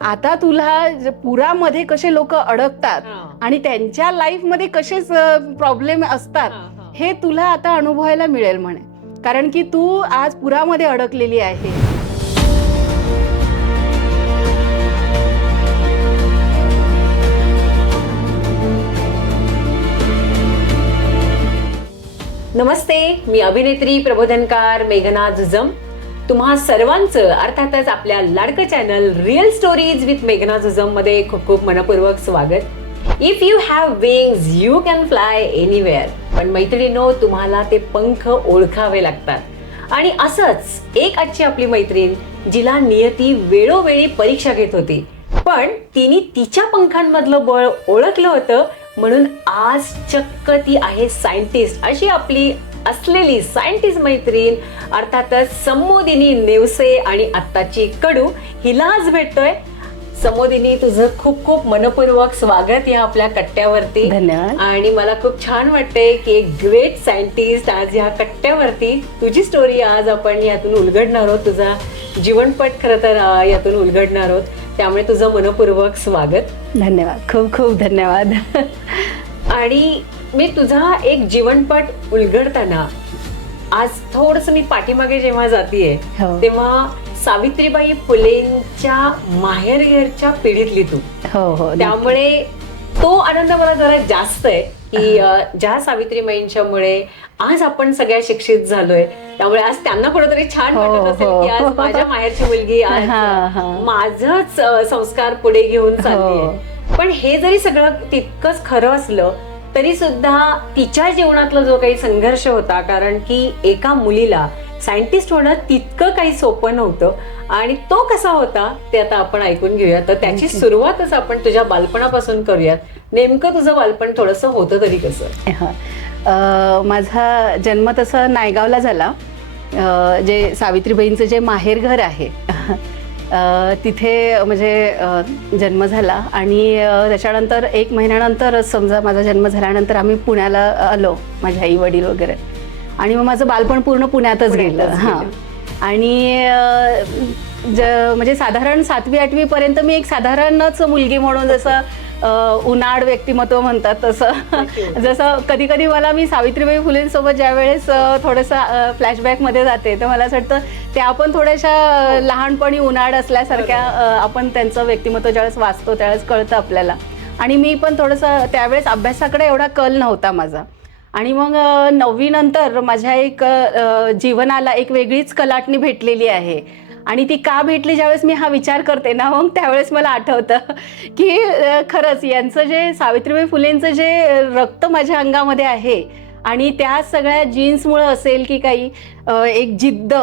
आता तुला पुरामध्ये कसे लोक अडकतात आणि त्यांच्या लाईफ मध्ये कसे प्रॉब्लेम असतात हे तुला आता अनुभवायला मिळेल म्हणे, कारण की तू आज पुरामध्ये अडकलेली आहे. नमस्ते, मी अभिनेत्री प्रबोधनकार मेघना झुजम. तुम्हा सर्वांचं अर्थातच आपल्या लाडकं चॅनल रिअल स्टोरीज विथ मेघना झुजम मध्ये खूप खूप मनपूर्वक स्वागत. If you have wings you can fly anywhere. पण मैत्रिणींनो, तुम्हाला ते पंख ओळखावे लागतात. आणि असंच एक आजची आपली मैत्रीण, जिला नियती वेळोवेळी परीक्षा घेत होती, पण तिने तिच्या पंखांमधलं बळ ओळखलं होतं, म्हणून आज चक्क ती आहे सायंटिस्ट. अशी आपली असलेली सायंटिस्ट मैत्रीण अर्थातच समोदिनी नेवसे. आणि आत्ताची कडू, हिला आज भेटतोय. समोदिनी, तुझं खूप खूप मनपूर्वक स्वागत या आपल्या कट्ट्यावरती. धन्यवाद. आणि मला खूप छान वाटतंय की एक ग्रेट सायंटिस्ट आज ह्या कट्ट्यावरती. तुझी स्टोरी आज आपण यातून उलगडणार आहोत, तुझा जीवनपट खरं तर यातून उलगडणार आहोत. त्यामुळे तुझं मनपूर्वक स्वागत. धन्यवाद, खूप खूप धन्यवाद. आणि मी तुझा एक जीवनपट उलगडताना आज थोडस मी पाठीमागे जेव्हा जातीये, तेव्हा सावित्रीबाई फुलेंच्या माहेरघरच्या पिढीतली तू. हो. त्यामुळे तो आनंद मला जरा जास्त आहे की ज्या सावित्रीबाईंच्यामुळे आज आपण सगळ्या शिक्षित झालोय. त्यामुळे आज त्यांना कुठेतरी छान वाटत असेल की आज माझ्या माहेरची मुलगी आज माझंच संस्कार पुढे घेऊन चाललीये. पण हे जरी सगळं तितकंच खरं असलं तरी सुद्धा तिच्या जीवनातला जो काही संघर्ष होता, कारण की एका मुलीला सायंटिस्ट होणं तितकं काही सोपं नव्हतं. आणि तो कसा होता ते आता आपण ऐकून घेऊया. तर त्याची सुरुवातच आपण तुझ्या बालपणापासून करूयात. नेमकं तुझं बालपण थोडंसं होतं तरी कसं? माझा जन्म तसं नायगावला झाला, जे सावित्रीबाईंचं जे माहेरघर आहे तिथे म्हणजे जन्म झाला. आणि त्याच्यानंतर 1 महिन्यानंतर समजा माझा जन्म झाल्यानंतर आम्ही पुण्याला आलो, माझे आई वडील वगैरे. आणि मग माझं बालपण पूर्ण पुण्यातच गेलं. आणि म्हणजे साधारण 7वी-8वी पर्यंत मी एक साधारणच मुलगी म्हणून, जसं उनाड व्यक्तिमत्व म्हणतात तसं, जसं कधी कधी मला मी सावित्रीबाई फुलेंसोबत ज्यावेळेस थोडंसं फ्लॅशबॅकमध्ये जाते तर मला असं वाटतं त्या पण थोड्याशा लहानपणी उनाड असल्यासारख्या आपण त्यांचं व्यक्तिमत्व ज्यावेळेस वाचतो त्यावेळेस कळतं आपल्याला. आणि मी पण थोडंसं त्यावेळेस अभ्यासाकडे एवढा कल नव्हता माझा. आणि मग 9वी नंतर माझ्या एक जीवनाला एक वेगळीच कलाटणी भेटलेली आहे. आणि ती का भेटली ज्यावेळेस मी हा विचार करते ना, मग त्यावेळेस मला आठवतं की खरंच यांचं जे सावित्रीबाई फुलेंचं जे रक्त माझ्या अंगामध्ये आहे आणि त्या सगळ्या जीन्समुळं असेल की काही, एक जिद्द,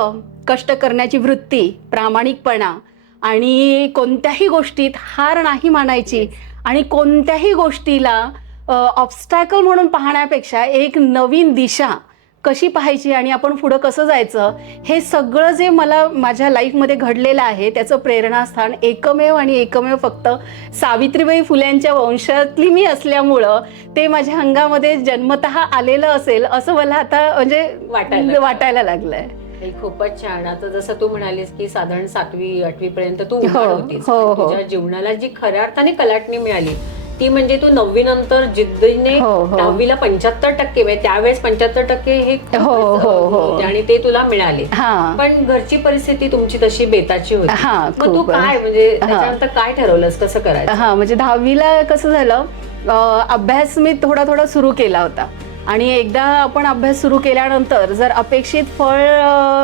कष्ट करण्याची वृत्ती, प्रामाणिकपणा आणि कोणत्याही गोष्टीत हार नाही मानायची आणि कोणत्याही गोष्टीला ऑब्स्टॅकल म्हणून पाहण्यापेक्षा एक नवीन दिशा कशी पाहायची आणि आपण पुढं कसं जायचं, हे सगळं जे मला माझ्या लाईफमध्ये घडलेलं आहे त्याचं प्रेरणास्थान एकमेव आणि एकमेव फक्त सावित्रीबाई फुल्यांच्या वंशातली मी असल्यामुळं ते माझ्या अंगामध्ये जन्मतः आलेलं असेल असं मला आता म्हणजे वाटायला लागलंय. खूपच छान. आता जसं तू म्हणालीस की साधारण 7वी-8वी पर्यंत तू होतीस, तुझ्या जीवनाला जी खऱ्या अर्थाने कलाटणी मिळाली ती म्हणजे तू 9वी नंतर जिद्दीने 10वीला 75% म्हणजे त्यावेळेस 75% हे आणि ते तुला मिळाले. पण घरची परिस्थिती तुमची तशी बेताची होती. मग तू काय म्हणजे त्याच्यानंतर काय ठरवलंस कसं करायचं? म्हणजे 10वीला कसं झालं, अभ्यास मी थोडा सुरू केला होता. आणि एकदा आपण अभ्यास सुरू केल्यानंतर जर अपेक्षित फळ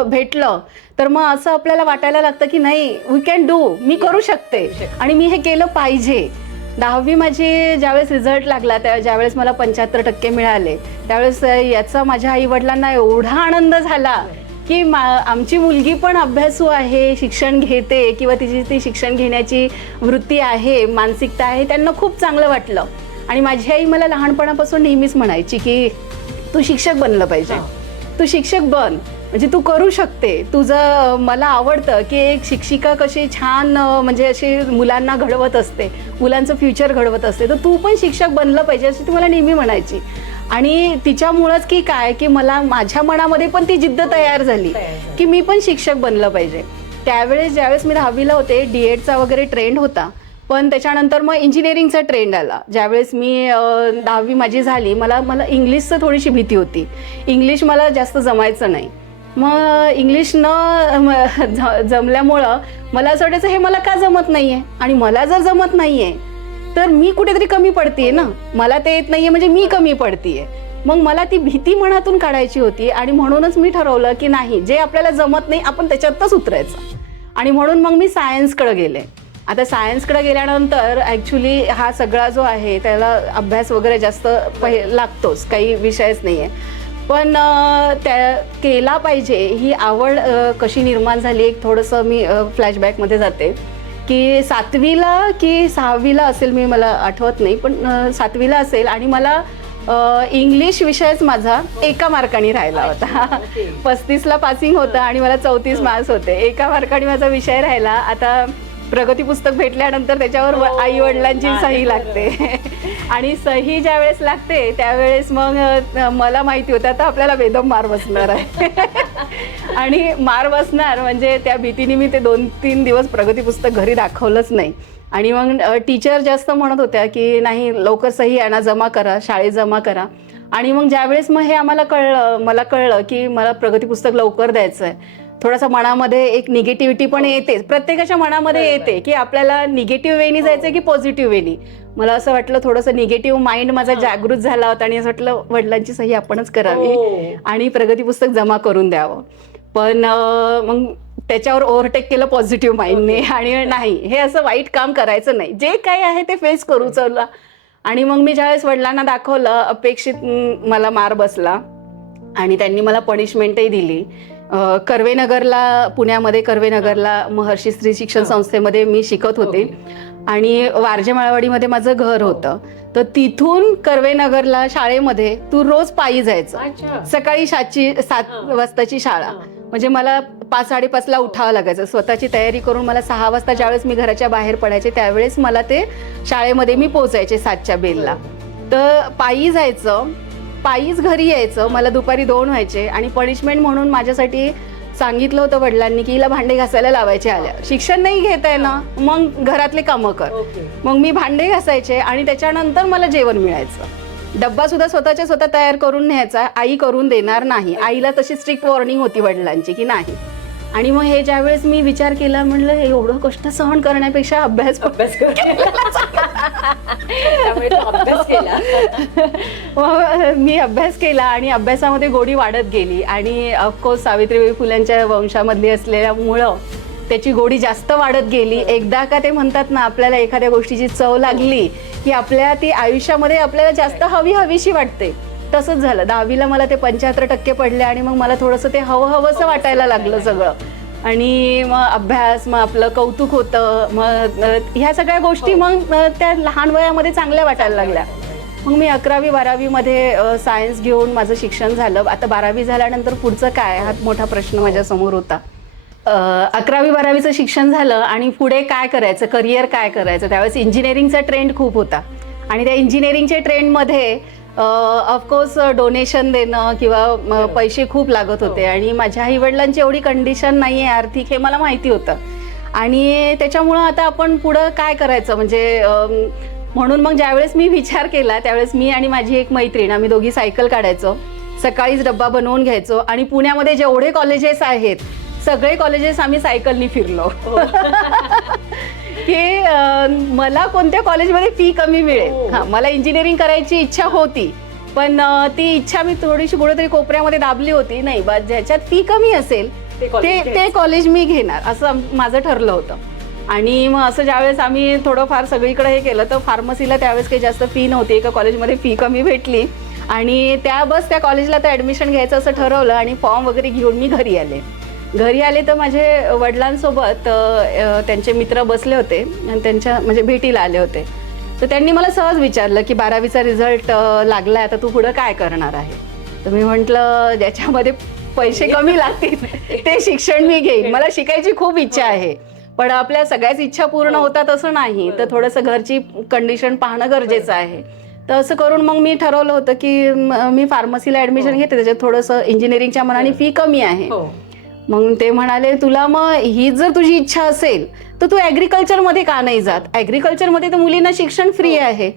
भेटलं तर मग असं आपल्याला वाटायला लागतं की नाही, वी कॅन डू, मी करू शकते आणि मी हे केलं पाहिजे. 10वी माझी ज्यावेळेस रिझल्ट लागला ज्यावेळेस मला 75% मिळाले त्यावेळेस याचा माझ्या आई वडिलांना एवढा आनंद झाला की आमची मुलगी पण अभ्यासू आहे, शिक्षण घेते किंवा तिची ती शिक्षण घेण्याची वृत्ती आहे, मानसिकता आहे, त्यांना खूप चांगलं वाटलं. आणि माझी आई मला लहानपणापासून नेहमीच म्हणायची की तू शिक्षक बनलं पाहिजे, तू शिक्षक बन, म्हणजे तू करू शकते. तुझं मला आवडतं की एक शिक्षिका कशी छान म्हणजे अशी मुलांना घडवत असते, मुलांचं फ्युचर घडवत असते, तर तू पण शिक्षक बनलं पाहिजे अशी ती मला नेहमी म्हणायची. आणि तिच्यामुळंच की काय की मला माझ्या मनामध्ये पण ती जिद्द तयार झाली की मी पण शिक्षक बनलं पाहिजे. त्यावेळेस ज्यावेळेस मी 10वीला होते D.EDचा वगैरे ट्रेंड होता, पण त्याच्यानंतर मग इंजिनिअरिंगचा ट्रेंड आला. ज्यावेळेस मी 10वी माझी झाली, मला इंग्लिशचं थोडीशी भीती होती. इंग्लिश मला जास्त जमायचं नाही. मग इंग्लिश जमल्यामुळं मला असं वाटायचं हे मला का जमत नाही आहे, आणि मला जर जमत नाही आहे तर मी कुठेतरी कमी पडते ना, मला ते येत नाही आहे म्हणजे मी कमी पडते. मग मला ती भीती मनातून काढायची होती, आणि म्हणूनच मी ठरवलं की नाही, जे आपल्याला जमत नाही आपण त्याच्यातच उतरायचं. आणि म्हणून मग मी सायन्सकडे गेले. आता सायन्सकडे गेल्यानंतर ॲक्च्युली हा सगळा जो आहे त्याला अभ्यास वगैरे जास्त लागतोच, काही विषयच नाही आहे. पण त्या केला पाहिजे ही आवड कशी निर्माण झाली, एक थोडंसं मी फ्लॅशबॅकमध्ये जाते की 7वीला की 6वीला असेल, मी मला आठवत नाही, पण 7वीला असेल, आणि मला इंग्लिश विषयच माझा 1 मार्काने राहिला होता. 35ला पासिंग होतं आणि मला 34 मार्क्स होते. 1 मार्काने माझा विषय राहिला. आता प्रगती पुस्तक भेटल्यानंतर त्याच्यावर आई वडिलांची सही लागते, आणि सही ज्या वेळेस लागते त्यावेळेस मग मला माहिती होतं आता आपल्याला बेदम मार बसणार आहे. आणि मार बसणार म्हणजे त्या भीतीने मी ते 2-3 दिवस प्रगती पुस्तक घरी दाखवलंच नाही. आणि मग टीचर जास्त म्हणत होत्या की नाही, लवकर सही आणा, जमा करा, शाळेत जमा करा. आणि मग ज्यावेळेस मग हे मला कळलं की मला प्रगती पुस्तक लवकर द्यायचं आहे, थोडासा मनामध्ये एक निगेटिव्हिटी पण येते, प्रत्येकाच्या मनामध्ये येते की आपल्याला निगेटिव्ह वेनी जायचं की पॉझिटिव्ह वेनी. मला असं वाटलं थोडंसं निगेटिव्ह माइंड माझा जागृत झाला होता, आणि असं वाटलं वडिलांची सही आपणच करावी आणि प्रगती पुस्तक जमा करून द्यावं. पण मग त्याच्यावर ओव्हरटेक केलं पॉझिटिव्ह माइंडने, आणि नाही, हे असं वाईट काम करायचं नाही, जे काय आहे ते फेस करू चला. आणि मग मी ज्यावेळेस वडिलांना दाखवलं, अपेक्षित मला मार बसला आणि त्यांनी मला पनिशमेंटही दिली. कर्वेनगरला, पुण्यामध्ये कर्वेनगरला महर्षी स्त्री शिक्षण संस्थेमध्ये मी शिकत होते, आणि वारजे माळवाडीमध्ये माझं घर होतं. तर तिथून कर्वेनगरला शाळेमध्ये तू रोज पायी जायचं. सकाळी 7 वाजताची शाळा, म्हणजे मला 5-5:30ला उठावं लागायचं. स्वतःची तयारी करून मला 6 वाजता ज्यावेळेस मी घराच्या बाहेर पडायचे त्यावेळेस मला ते शाळेमध्ये मी पोचायचे 7च्या बेलला. तर पायी जायचं, पायीच घरी यायचं. मला दुपारी 2 व्हायचे, आणि पनिशमेंट म्हणून माझ्यासाठी सांगितलं होतं वडिलांनी की हिला भांडे घासायला लावायचे. आल्या शिक्षण नाही घेत आहे ना, मग घरातले कामं कर. मग मी भांडे घासायचे, आणि त्याच्यानंतर मला जेवण मिळायचं. डब्बा सुद्धा स्वतः तयार करून न्यायचा, आई करून देणार नाही. आईला तशी स्ट्रिक्ट वॉर्निंग होती वडिलांची की नाही. आणि मग हे ज्यावेळेस मी विचार केला, म्हणलं हे एवढं कष्ट सहन करण्यापेक्षा अभ्यास केला. मी अभ्यास केला, आणि अभ्यासामध्ये गोडी वाढत गेली. आणि ऑफकोर्स सावित्रीबाई फुल्यांच्या वंशामधली असलेल्यामुळं त्याची गोडी जास्त वाढत गेली. एकदा का ते म्हणतात ना, आपल्याला एखाद्या गोष्टीची चव लागली की आपल्या ती आयुष्यामध्ये आपल्याला जास्त हवीशी वाटते. तसंच झालं. 10वीला मला ते 75% पडले, आणि मग मला थोडंसं ते हवंसं वाटायला लागलं सगळं. आणि मग अभ्यास, मग आपलं कौतुक होतं, मग ह्या सगळ्या गोष्टी मग त्या लहान वयामध्ये चांगल्या वाटायला लागल्या. मग मी 11वी-12वीमध्ये सायन्स घेऊन माझं शिक्षण झालं. आता 12वी झाल्यानंतर पुढचं काय, हा मोठा प्रश्न माझ्यासमोर होता. 11वी-12वीचं शिक्षण झालं, आणि पुढे काय करायचं, करिअर काय करायचं. त्यावेळेस इंजिनिअरिंगचा ट्रेंड खूप होता, आणि त्या इंजिनिअरिंगच्या ट्रेंडमध्ये ऑफकोर्स डोनेशन देणं किंवा पैसे खूप लागत होते. आणि माझ्या आईवडिलांची एवढी कंडिशन नाही आहे आर्थिक, हे मला माहिती होतं. आणि त्याच्यामुळं आता आपण पुढं काय करायचं, म्हणजे म्हणून मग ज्यावेळेस मी विचार केला त्यावेळेस मी आणि माझी एक मैत्रीण, आम्ही दोघी सायकल काढायचो. सकाळीच डब्बा बनवून घ्यायचो, आणि पुण्यामध्ये जेवढे कॉलेजेस आहेत सगळे कॉलेजेस आम्ही सायकलनी फिरलो. की मला कोणत्या कॉलेजमध्ये फी कमी मिळेल. हां, मला इंजिनिअरिंग करायची इच्छा होती, पण ती इच्छा मी थोडीशी कुठेतरी कोपऱ्यामध्ये दाबली होती. नाही बा, ज्याच्यात फी कमी असेल ते कॉलेज मी घेणार, असं माझं ठरलं होतं. आणि मग असं ज्यावेळेस आम्ही थोडंफार सगळीकडे हे केलं, तर फार्मसीला त्यावेळेस काही जास्त फी नव्हती. एका कॉलेजमध्ये फी कमी भेटली, आणि त्या कॉलेजला तर ॲडमिशन घ्यायचं असं ठरवलं, आणि फॉर्म वगैरे घेऊन मी घरी आले. तर माझे वडिलांसोबत त्यांचे मित्र बसले होते, आणि त्यांच्या म्हणजे भेटीला आले होते. तर त्यांनी मला सहज विचारलं की 12वीचा रिझल्ट लागला आहे, आता तू पुढं काय करणार आहे. तर मी म्हटलं ज्याच्यामध्ये पैसे कमी लागतील ते शिक्षण मी घेईन. मला शिकायची खूप इच्छा आहे, पण आपल्या सगळ्याच इच्छा पूर्ण होतात असं नाही, तर थोडंसं घरची कंडिशन पाहणं गरजेचं आहे. तर असं करून मग मी ठरवलं होतं की मी फार्मसीला ॲडमिशन घेते, त्याच्यात थोडंसं इंजिनिअरिंगच्या मनाने फी कमी आहे. मग ते म्हणाले तुला मग ही जर तुझी इच्छा असेल तर तू ॲग्रिकल्चरमध्ये का नाही जात, ॲग्रिकल्चरमध्ये तर मुलींना शिक्षण फ्री आहे.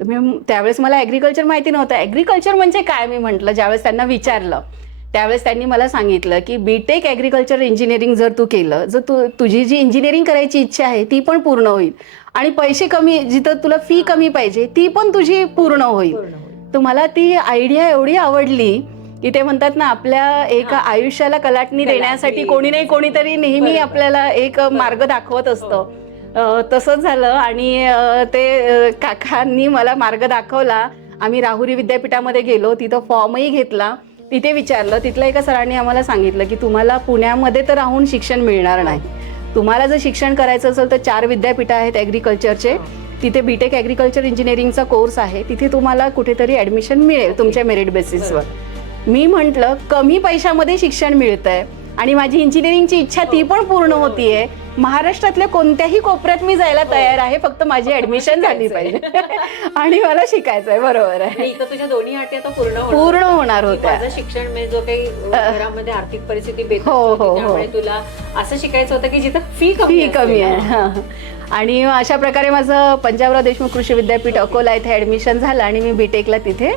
तर मी त्यावेळेस मला ॲग्रिकल्चर माहिती नव्हतं. ॲग्रिकल्चर म्हणजे काय मी म्हटलं, ज्यावेळेस त्यांना विचारलं त्यावेळेस त्यांनी मला सांगितलं की बीटेक ॲग्रिकल्चर इंजिनिअरिंग जर तू केलं, जर तुझी जी इंजिनिअरिंग करायची इच्छा आहे ती पण पूर्ण होईल आणि पैसे कमी, जिथं तुला फी कमी पाहिजे ती पण तुझी पूर्ण होईल. तर मला ती आयडिया एवढी आवडली की ते म्हणतात ना, आपल्या एक आयुष्याला कलाटणी देण्यासाठी कोणी नाही कोणीतरी नेहमी आपल्याला एक मार्ग दाखवत असतं. तसंच झालं आणि ते काकांनी मला मार्ग दाखवला. आम्ही राहुरी विद्यापीठामध्ये गेलो, तिथं फॉर्मही घेतला. तिथे विचारलं, तिथल्या एका सरांनी आम्हाला सांगितलं की तुम्हाला पुण्यामध्ये तर राहून शिक्षण मिळणार नाही, तुम्हाला जर शिक्षण करायचं असेल तर 4 विद्यापीठं आहेत ॲग्रिकल्चरचे, तिथे बीटेक ॲग्रिकल्चर इंजिनिअरिंगचा कोर्स आहे, तिथे तुम्हाला कुठेतरी ॲडमिशन मिळेल तुमच्या मेरिट बेसिसवर. मी म्हटलं कमी पैशामध्ये शिक्षण मिळतंय आणि माझी इंजिनिअरिंगची इच्छा ती पण पूर्ण होतीये, महाराष्ट्रातल्या कोणत्याही कोपऱ्यात मी जायला तयार आहे, फक्त माझी ऍडमिशन झाली पाहिजे आणि मला शिकायचं आहे. बरोबर आहे. इथं तुझ्या दोन्ही अटी आता पूर्ण होणार होत्या. माझं शिक्षण म्हणजे जो काही घरामध्ये आर्थिक परिस्थिती बेतात हो, होती, हो, त्यामुळे तुला असं शिकायचं होतं की जिथं फी कमी आहे. आणि अशा प्रकारे माझं पंजाबराव देशमुख कृषी विद्यापीठ अकोला इथे ऍडमिशन झालं आणि मी बीटेकला तिथे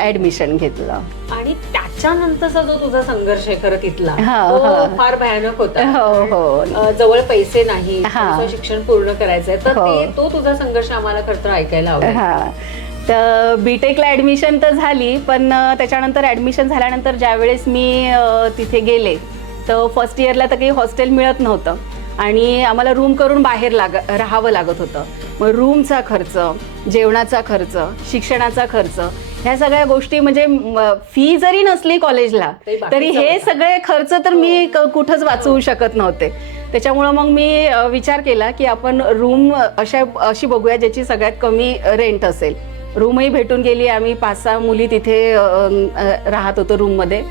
ऍडमिशन घेतलं. आणि त्याच्यानंतरचा जो तुझा संघर्ष आहे खरं तिथला, हो, तो फार भयानक होता. हो हो. जवळ पैसे नाही, शिक्षण पूर्ण करायचंय, तर तो तुझा संघर्ष आम्हाला खरं तर ऐकायला आवडेल. तर बीटेकला ऍडमिशन तर झाली, पण त्याच्यानंतर ऍडमिशन झाल्यानंतर ज्यावेळेस मी तिथे गेले तर फर्स्ट इयरला तर काही हॉस्टेल मिळत नव्हतं आणि आम्हाला रूम करून बाहेर राहावं लागत होतं. मग रूमचा खर्च, जेवणाचा खर्च, शिक्षणाचा खर्च, ह्या सगळ्या गोष्टी म्हणजे फी जरी नसली कॉलेजला तरी हे सगळे खर्च तर मी कुठंच वाचवू शकत नव्हते. त्याच्यामुळं मग मी विचार केला की आपण रूम अशी बघूया ज्याची सगळ्यात कमी रेंट असेल. रूमही भेटून गेली, आम्ही 5-6 मुली तिथे राहत होतो रूममध्ये.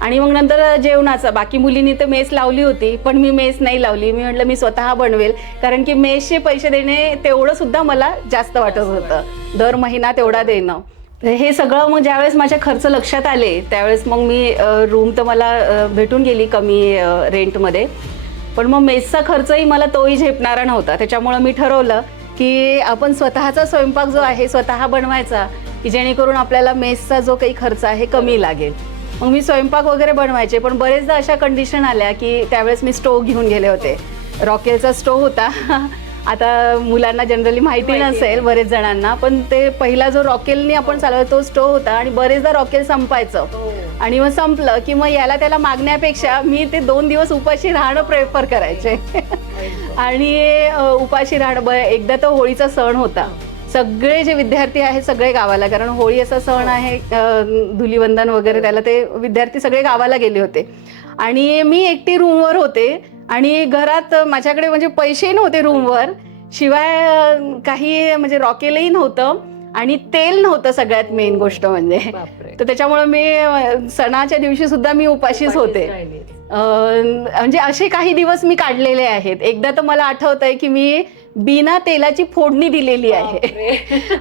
आणि मग नंतर जेवणाचं, बाकी मुलींनी तर मेस लावली होती पण मी मेस नाही लावली. मी म्हटलं मी स्वतः बनवेल, कारण की मेसचे पैसे देणे तेवढं सुद्धा मला जास्त वाटत होतं, दर महिना तेवढा देणं. हे सगळं मग ज्यावेळेस माझ्या खर्च लक्षात आले त्यावेळेस मग मी रूम तर मला भेटून गेली कमी रेंटमध्ये, पण मग मेसचा खर्चही मला तोही झेपणारा नव्हता. त्याच्यामुळं मी ठरवलं की आपण स्वतःचा स्वयंपाक जो आहे स्वतः बनवायचा, की जेणेकरून आपल्याला मेसचा जो काही खर्च आहे कमी लागेल. मग मी स्वयंपाक वगैरे बनवायचे, पण बरेचदा अशा कंडिशन आल्या की त्यावेळेस मी स्टोव घेऊन गेले होते. रॉकेलचा स्टोव होता. आता मुलांना जनरली माहिती नसेल बरेच जणांना, पण ते पहिला जो रॉकेलनी आपण चालवतो तो स्टोव होता आणि बरेचदा रॉकेल संपायचं आणि मग संपलं की मग याला त्याला मागण्यापेक्षा मी ते 2 दिवस उपाशी राहणं प्रेफर करायचे. आणि उपाशी राहणं, एकदा तर होळीचा सण होता, सगळे जे विद्यार्थी आहेत सगळे गावाला, कारण होळी असा सण आहे धुलीवंदन वगैरे, त्याला ते विद्यार्थी सगळे गावाला गेले होते आणि मी एकटी रूमवर होते आणि घरात माझ्याकडे म्हणजे पैसे नव्हते रूमवर, शिवाय काही म्हणजे रॉकेलही नव्हतं आणि तेल नव्हतं सगळ्यात मेन गोष्ट म्हणजे. तर त्याच्यामुळे मी सणाच्या दिवशी सुद्धा मी उपाशीच होते. म्हणजे असे काही दिवस मी काढलेले आहेत. एकदा तर मला आठवतंय की मी बिना तेलाची फोडणी दिलेली आहे.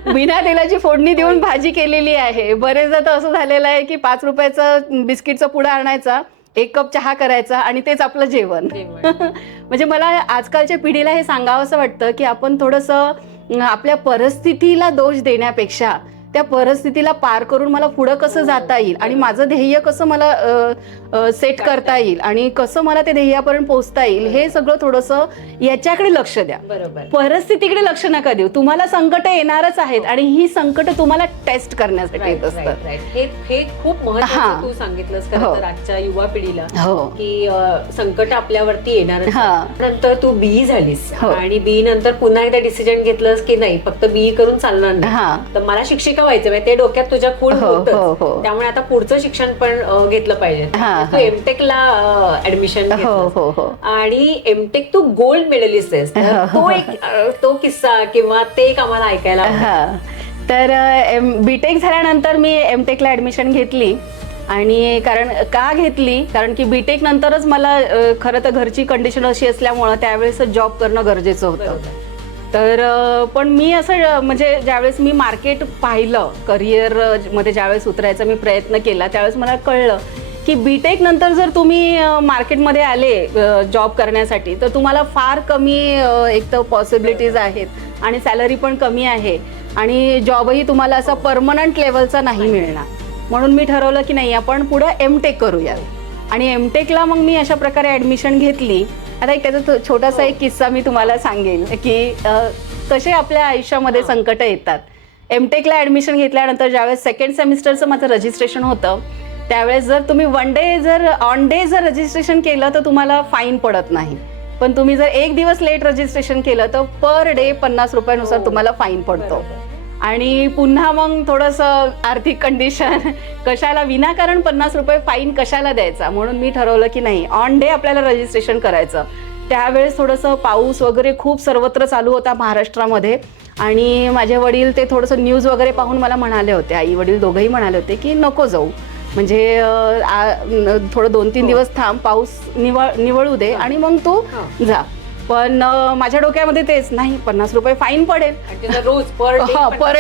बिना तेलाची फोडणी देऊन भाजी केलेली आहे. बरेचदा तर असं झालेलं आहे की 5 रुपयाचा बिस्किटचा पुडा आणायचा, 1 कप चहा करायचा आणि तेच आपलं जेवण. म्हणजे मला आजकालच्या पिढीला हे सांगावंसं वाटतं की आपण थोडंसं आपल्या परिस्थितीला दोष देण्यापेक्षा त्या परिस्थितीला पार करून मला पुढं कसं जाता येईल आणि माझं ध्येय कसं मला सेट करता येईल आणि कसं मला ते ध्येयापर्यंत पोहोचता येईल, हे सगळं थोडंसं याच्याकडे लक्ष द्या. परिस्थितीकडे लक्ष नका देऊ. तुम्हाला संकट येणारच आहेत आणि ही संकट तुम्हाला टेस्ट करण्यासाठी येत असतात. हे खूप महत्त्वाचं तू सांगितलंस खरं तर आजच्या युवा पिढीला, की संकट आपल्यावरती येणार. नंतर तू बीई झालीस आणि बीई नंतर पुन्हा एकदा डिसिजन घेतलंस की नाही फक्त बीई करून चालणार नाही, तर मला शिक्षिका व्हायचं, ते डोक्यात तुझ्या खूप होतं, त्यामुळे आता पुढचं शिक्षण पण घेतलं पाहिजे. तू एमटेक ला ऍडमिशन आणि एमटेक तू गोल्ड मेडलिस्ट आहेस, तो किस्सा किंवा ते एक आम्हाला ऐकायला. तर बीटेक झाल्यानंतर मी एमटेकला ऍडमिशन घेतली आणि का घेतली, कारण की बीटेक नंतरच मला खरं तर घरची कंडिशन अशी असल्यामुळं त्यावेळेस जॉब करणं गरजेचं होतं. तर पण मी असं म्हणजे ज्यावेळेस मी मार्केट पाहिलं, करिअर मध्ये ज्यावेळेस उतरायचा मी प्रयत्न केला त्यावेळेस मला कळलं की बीटेक नंतर जर तुम्ही मार्केटमध्ये आले जॉब करण्यासाठी तर तुम्हाला फार कमी एक तर पॉसिबिलिटीज आहेत आणि सॅलरी पण कमी आहे आणि जॉबही तुम्हाला असा परमनंट लेवलचा नाही मिळणार. म्हणून मी ठरवलं की नाही आपण पुढं एमटेक करूया आणि एमटेकला मग मी अशा प्रकारे ॲडमिशन घेतली. आता एक त्याचा छोटासा एक किस्सा मी तुम्हाला सांगेन की कसे आपल्या आयुष्यामध्ये संकट येतात. एमटेकला ॲडमिशन घेतल्यानंतर ज्यावेळेस सेकंड सेमिस्टरचं माझं रजिस्ट्रेशन होतं त्यावेळेस जर तुम्ही ऑन डे जर रजिस्ट्रेशन केलं तर तुम्हाला फाईन पडत नाही, पण तुम्ही जर एक दिवस लेट रजिस्ट्रेशन केलं तर पर डे 50 रुपयानुसार तुम्हाला फाईन पडतो. आणि पुन्हा मग थोडंसं आर्थिक कंडिशन कशाला विनाकारण 50 रुपये फाईन कशाला द्यायचा, म्हणून मी ठरवलं की नाही ऑन डे आपल्याला रजिस्ट्रेशन करायचं. त्यावेळेस थोडंसं पाऊस वगैरे खूप सर्वत्र चालू होता महाराष्ट्रामध्ये आणि माझे वडील ते थोडंसं न्यूज वगैरे पाहून मला म्हणाले होते, आई वडील दोघंही म्हणाले होते की नको जाऊ, म्हणजे थोडं 2-3 दिवस थांब, पाऊस निवळू दे आणि मग तू जा. पण माझ्या डोक्यामध्ये तेच नाही 50 रुपये फाईन पडेल रोज पर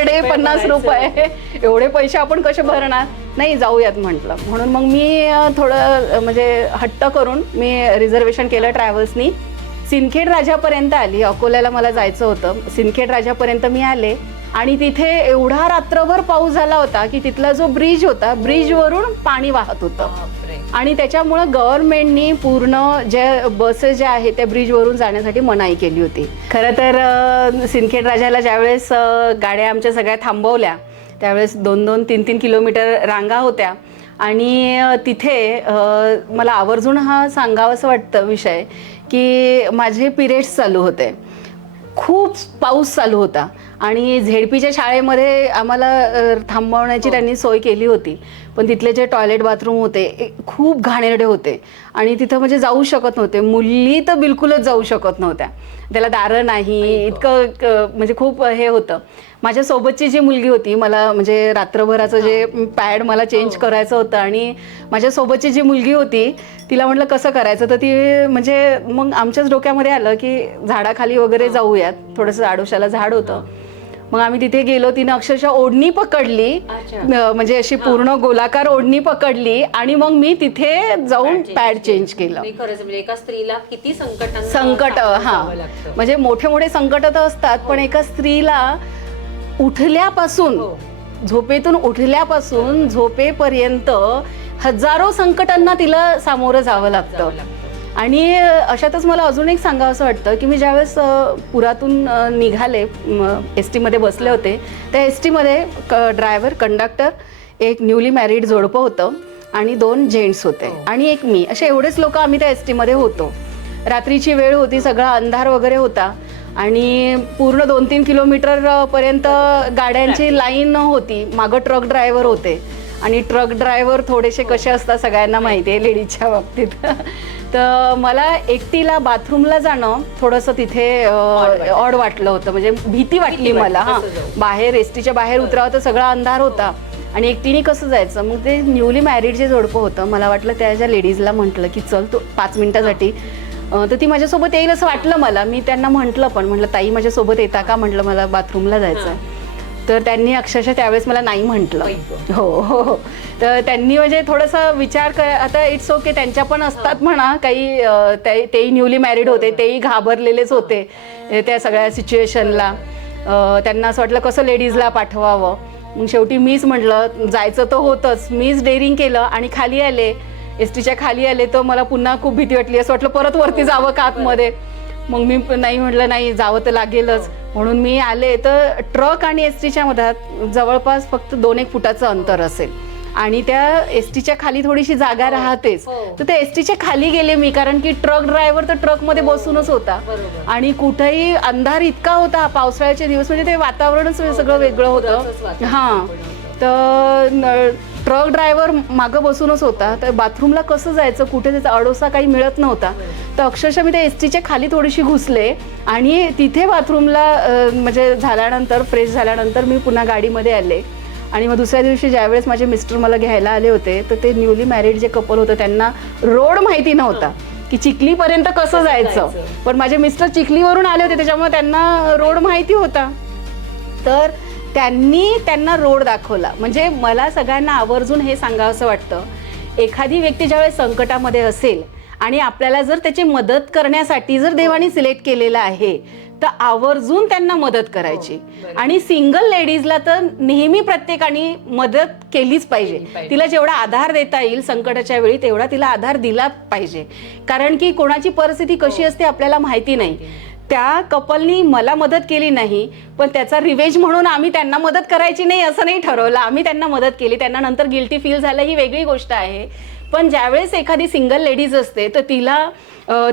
डे 50 रुपये एवढे पैसे आपण कसे भरणार, नाही जाऊयात म्हटलं. म्हणून मग मी थोडं म्हणजे हट्ट करून मी रिझर्वेशन केलं ट्रॅव्हल्सनी. सिंदखेड राजापर्यंत आली. अकोल्याला मला जायचं होतं. सिंदखेड राजापर्यंत मी आले आणि तिथे एवढा रात्रभर पाऊस झाला होता की तिथला जो ब्रिज होता ब्रिजवरून पाणी वाहत होतं आणि त्याच्यामुळं गव्हर्नमेंटनी पूर्ण ज्या बसेस ज्या आहेत त्या ब्रिजवरून जाण्यासाठी मनाई केली होती. खरं तर सिंदखेड राजाला ज्यावेळेस गाड्या आमच्या सगळ्या थांबवल्या त्यावेळेस 2-2, 3-3 किलोमीटर रांगा होत्या आणि तिथे मला आवर्जून हा सांगावंसं वाटतं विषय की माझे पिरियड्स चालू होते. खूप पाऊस चालू होता आणि झेडपीच्या शाळेमध्ये आम्हाला थांबवण्याची त्यांनी सोय केली होती, पण तिथले जे टॉयलेट बाथरूम होते खूप घाणेरडे होते आणि तिथं म्हणजे जाऊ शकत नव्हते. मुली तर बिलकुलच जाऊ शकत नव्हत्या, त्याला दारं नाही, इतकं म्हणजे खूप हे होतं. माझ्यासोबतची जी मुलगी होती, मला म्हणजे रात्रभराचं जे पॅड मला चेंज करायचं होतं आणि माझ्यासोबतची जी मुलगी होती तिला म्हटलं कसं करायचं, तर ती म्हणजे मग आमच्याच डोक्यामध्ये आलं की झाडाखाली वगैरे जाऊयात, थोडंसं आडोशाला झाड होतं. मग आम्ही तिथे गेलो. तिने अक्षरशः ओढणी पकडली, म्हणजे अशी पूर्ण गोलाकार ओढणी पकडली आणि मग मी तिथे जाऊन पॅड चेंज केलं. म्हणजे एका स्त्रीला किती संकट हा म्हणजे मोठे मोठे संकट तर असतात, पण एका स्त्रीला उठल्यापासून झोपेतून उठल्यापासून झोपेपर्यंत हजारो संकटांना तिला सामोरं जावं लागतं. आणि अशातच मला अजून एक सांगावंसं वाटतं की मी ज्यावेळेस पुरातून निघाले एस टीमध्ये बसले होते, त्या एस टीमध्ये ड्रायव्हर, कंडक्टर, एक न्यूली मॅरिड जोडपं होतं आणि 2 जेंट्स होते आणि एक मी, असे एवढेच लोक आम्ही त्या एस टीमध्ये होतो. रात्रीची वेळ होती, सगळा अंधार वगैरे होता आणि पूर्ण 2-3 किलोमीटर पर्यंत गाड्यांची लाईन होती. मागं ट्रक ड्रायव्हर होते आणि ट्रक ड्रायव्हर थोडेसे कसे असतात सगळ्यांना माहिती आहे लेडीजच्या बाबतीत. तर मला एकटीला बाथरूमला जाणं थोडंसं तिथे ऑड वाटलं होतं, म्हणजे भीती वाटली मला. हां, बाहेर एस टीच्या बाहेर उतरावं तर सगळा अंधार होता आणि एकटीने कसं जायचं. मग ते न्यूली मॅरिड जे जोडपं होतं, मला वाटलं त्या ज्या लेडीजला म्हटलं की चल तू 5 मिनिटासाठी, तर ती माझ्यासोबत येईल असं वाटलं मला. मी त्यांना म्हटलं ताई माझ्यासोबत येता का, म्हटलं मला बाथरूमला जायचं आहे. तर त्यांनी अक्षरशः त्यावेळेस मला नाही म्हटलं. हो हो हो. तर त्यांनी म्हणजे थोडंसं विचार आता इट्स ओके, त्यांच्या पण असतात म्हणा काही, तेही न्यूली मॅरिड होते, तेही घाबरलेलेच होते त्या सगळ्या सिच्युएशनला. त्यांना असं वाटलं कसं लेडीजला पाठवावं. मग शेवटी मीच म्हटलं, जायचं तर होतंच, मीच डेअरिंग केलं आणि खाली आले, एस टीच्या खाली आले. तर मला पुन्हा खूप भीती वाटली, असं वाटलं परत वरती जावं का आतमध्ये. मग मी नाही म्हटलं नाही जावं तर लागेलच, म्हणून मी आले. तर ट्रक आणि एस टीच्या मधात जवळपास फक्त 2-1 फुटाचं अंतर असेल आणि त्या एस टीच्या खाली थोडीशी जागा राहतेच. तर त्या एस टीच्या खाली गेले मी, कारण की ट्रक ड्रायव्हर तर ट्रकमध्ये बसूनच होता आणि कुठेही अंधार इतका होता. पावसाळ्याचे दिवस म्हणजे ते वातावरणच सगळं वेगळं होतं. हां, तर ट्रक ड्रायव्हर मागं बसूनच होता. तर बाथरूमला कसं जायचं, कुठे त्याचा अडोसा काही मिळत नव्हता. तर अक्षरशः मी त्या एस टीच्या खाली थोडीशी घुसले आणि तिथे बाथरूमला म्हणजे झाल्यानंतर, फ्रेश झाल्यानंतर मी पुन्हा गाडीमध्ये आले. आणि मग दुसऱ्या दिवशी ज्यावेळेस माझे मिस्टर मला घ्यायला आले होते, तर ते न्यूली मॅरिड जे कपल होतं त्यांना रोड माहिती नव्हता की चिखलीपर्यंत कसं जायचं. पण माझे मिस्टर चिखलीवरून आले होते, त्याच्यामुळे त्यांना रोड माहिती होता. तर त्यांना रोड दाखवला. म्हणजे मला सगळ्यांना आवर्जून हे सांगावंसं वाटतं एखादी व्यक्ती ज्यावेळेस संकटामध्ये असेल आणि आपल्याला जर त्याची मदत करण्यासाठी जर देवाने सिलेक्ट केलेलं आहे तर आवर्जून त्यांना मदत करायची. आणि सिंगल लेडीजला तर नेहमी प्रत्येकाने मदत केलीच पाहिजे. तिला जेवढा आधार देता येईल संकटाच्या वेळी तेवढा तिला आधार दिला पाहिजे. कारण की कोणाची परिस्थिती कशी असते आपल्याला माहिती नाही. त्या कपलनी मला मदत केली नाही, पण त्याचा रिवेज म्हणून आम्ही त्यांना मदत करायची नाही असं नाही ठरवलं. आम्ही त्यांना मदत केली, त्यांना नंतर गिल्टी फील झालं ही वेगळी गोष्ट आहे. पण ज्यावेळेस एखादी सिंगल लेडीज असते तर तिला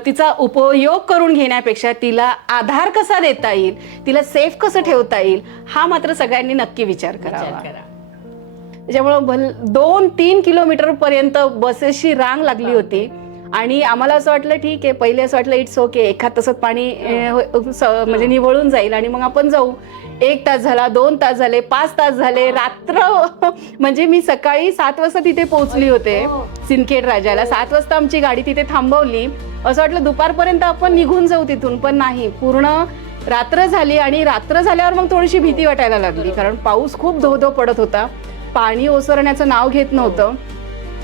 तिचा उपयोग करून घेण्यापेक्षा तिला आधार कसा देता येईल, तिला सेफ कसं ठेवता येईल हा मात्र सगळ्यांनी नक्की विचार करावा. त्याच्यामुळे 2-3 किलोमीटर पर्यंत बसेसची रांग लागली होती आणि आम्हाला असं वाटलं ठीक आहे, पहिले असं वाटलं इट्स ओके, एखाद तासात पाणी म्हणजे निवळून जाईल आणि मग आपण जाऊ. 1 तास झाला, 2 तास झाले, 5 तास झाले, रात्र म्हणजे मी सकाळी 7 वाजता तिथे पोहोचली होते सिंदखेड राजाला. 7 वाजता आमची गाडी तिथे थांबवली. असं वाटलं दुपारपर्यंत आपण निघून जाऊ तिथून, पण नाही, पूर्ण रात्र झाली. आणि रात्र झाल्यावर मग थोडीशी भीती वाटायला लागली कारण पाऊस खूप धो पडत होता, पाणी ओसरण्याचं नाव घेत नव्हतं.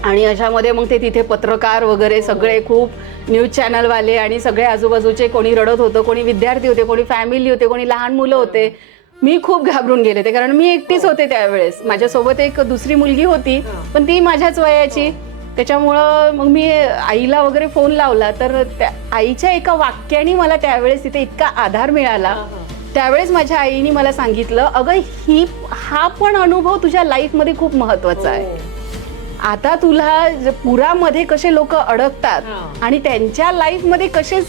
आणि अशामध्ये मग ते तिथे पत्रकार वगैरे सगळे खूप न्यूज चॅनलवाले आणि सगळे आजूबाजूचे, कोणी रडत होतं, कोणी विद्यार्थी होते, कोणी फॅमिली होते, कोणी लहान मुलं होते. मी खूप घाबरून गेले ते कारण मी एकटीच होते त्यावेळेस. माझ्यासोबत एक दुसरी मुलगी होती पण ती माझ्याच वयाची. त्याच्यामुळं मग मी आईला वगैरे फोन लावला तर त्या आईच्या एका वाक्याने मला त्यावेळेस तिथे इतका आधार मिळाला. त्यावेळेस माझ्या आईने मला सांगितलं, अगं हा पण अनुभव तुझ्या लाईफमध्ये खूप महत्वाचा आहे. आता तुला पुरामध्ये कसे लोक अडकतात आणि त्यांच्या लाईफमध्ये कसे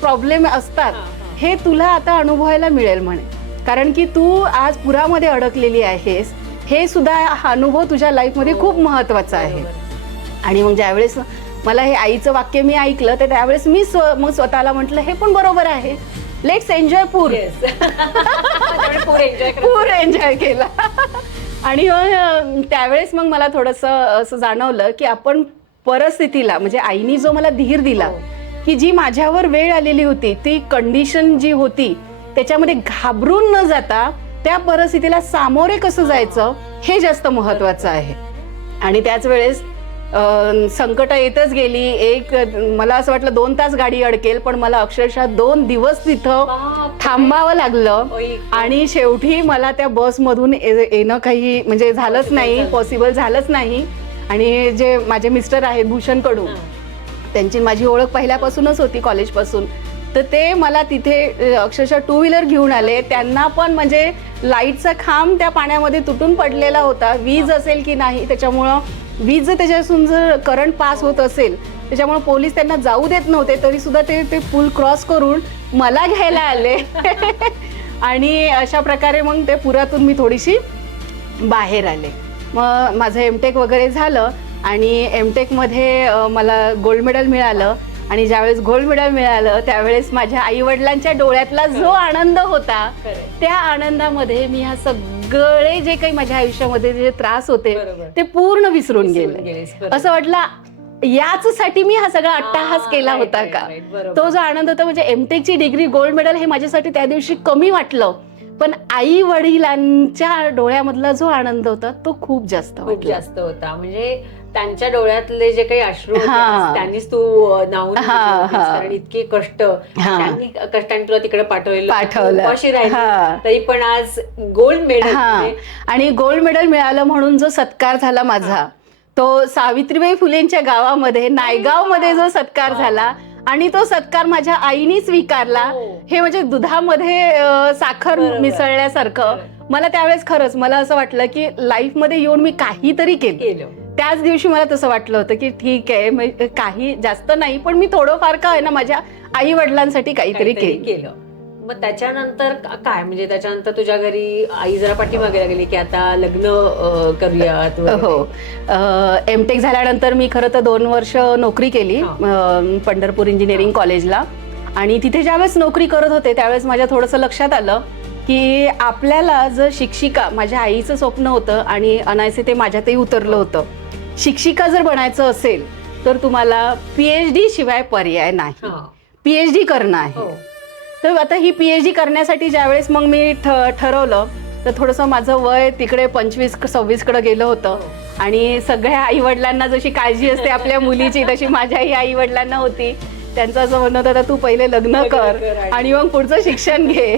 प्रॉब्लेम असतात हे तुला आता अनुभवायला मिळेल म्हणे. कारण की तू आज पुरामध्ये अडकलेली आहेस, हे सुद्धा हा अनुभव तुझ्या लाईफमध्ये खूप महत्वाचा आहे. आणि मग ज्यावेळेस मला हे आईचं वाक्य मी ऐकलं तर त्यावेळेस मी मग स्वतःला म्हटलं हे पण बरोबर आहे, लेट्स एन्जॉय पूर. पूर एन्जॉय केला. आणि त्यावेळेस मग मला थोडंसं असं जाणवलं की आपण परिस्थितीला म्हणजे आईनी जो मला धीर दिला की जी माझ्यावर वेळ आलेली होती ती कंडिशन जी होती त्याच्यामध्ये घाबरून न जाता त्या परिस्थितीला सामोरे कसं जायचं हे जास्त महत्वाचं आहे. आणि त्याच वेळेस संकट येतच गेली. मला असं वाटलं 2 तास गाडी अडकेल, पण मला अक्षरशः 2 दिवस तिथं थांबावं लागलं. आणि शेवटी मला त्या बसमधून येणं काही म्हणजे झालंच नाही, पॉसिबल झालंच नाही. आणि जे माझे मिस्टर आहेत भूषण कडू, त्यांची माझी ओळख पहिल्यापासूनच होती कॉलेजपासून, तर ते मला तिथे अक्षरशः 2 व्हीलर घेऊन आले. त्यांना पण म्हणजे लाईटचा खांब त्या पाण्यामध्ये तुटून पडलेला होता, वीज असेल की नाही, त्याच्यामुळं वीज जर त्याच्यापासून जर करंट पास होत असेल त्याच्यामुळे पोलीस त्यांना जाऊ देत नव्हते, तरी सुद्धा ते पूल क्रॉस करून मला घ्यायला आले. आणि अशा प्रकारे मग ते पुरातून मी थोडीशी बाहेर आले. मग माझं एमटेक वगैरे झालं आणि एमटेकमध्ये मला गोल्ड मेडल मिळालं. आणि ज्यावेळेस गोल्ड मेडल मिळालं त्यावेळेस माझ्या आई वडिलांच्या डोळ्यातला जो आनंद होता त्या आनंदामध्ये मी हा सगळे जे काही माझ्या आयुष्यामध्ये जे त्रास होते ते पूर्ण विसरून गेले. असं वाटलं याचसाठी मी हा सगळा अट्टाहास केला होता का. तो जो आनंद होता म्हणजे एमटेकची डिग्री गोल्ड मेडल हे माझ्यासाठी त्या दिवशी कमी वाटलं, पण आई वडिलांच्या डोळ्यामधला जो आनंद होता तो खूप जास्त होता. म्हणजे त्यांच्या डोळ्यातले जे काही अश्रू त्यांनीच तू नावून कारण इतके कष्ट त्यांनी कष्टाने तुला तिकडे पाठवलं अशी राहिली तरी पण आज गोल्ड मेडल. आणि गोल्ड मेडल मिळालं म्हणून जो सत्कार झाला माझा तो सावित्रीबाई फुलेंच्या गावामध्ये नायगाव मध्ये जो सत्कार झाला आणि तो सत्कार माझ्या आईनी स्वीकारला. हे म्हणजे दुधामध्ये साखर मिसळल्यासारखं. मला त्यावेळेस खरंच मला असं वाटलं की लाईफ मध्ये येऊन मी काहीतरी केलं. त्याच दिवशी मला तसं वाटलं होतं की ठीक आहे काही जास्त नाही पण मी थोडंफार का आहे ना माझ्या आई वडिलांसाठी काहीतरी केलं. मग त्याच्यानंतर काय म्हणजे त्याच्यानंतर तुझ्या घरी आई जरा पाठीमागे गेली की आता लग्न करूयात. हो, एमटेक झाल्यानंतर मी खरं तर 2 वर्ष नोकरी केली पंढरपूर इंजिनिअरिंग कॉलेजला. आणि तिथे ज्यावेळेस नोकरी करत होते त्यावेळेस माझ्या थोडंसं लक्षात आलं की आपल्याला जर शिक्षिका, माझ्या आईचं स्वप्न होतं आणि अनायसे ते माझ्यातही उतरलं होतं, शिक्षिका जर बनायचं असेल तर तुम्हाला PhD शिवाय पर्याय नाही. PhD करणं आहे. तर आता ही PhD करण्यासाठी ज्यावेळेस मग मी ठरवलं तर थोडंसं माझं वय तिकडे 25-26 कडे गेलं होतं आणि सगळ्या आई वडिलांना जशी काळजी असते आपल्या मुलीची तशी माझ्याही आई वडिलांना होती. त्यांचं असं म्हणणं होतं, तू पहिले लग्न कर आणि मग पुढचं शिक्षण घे.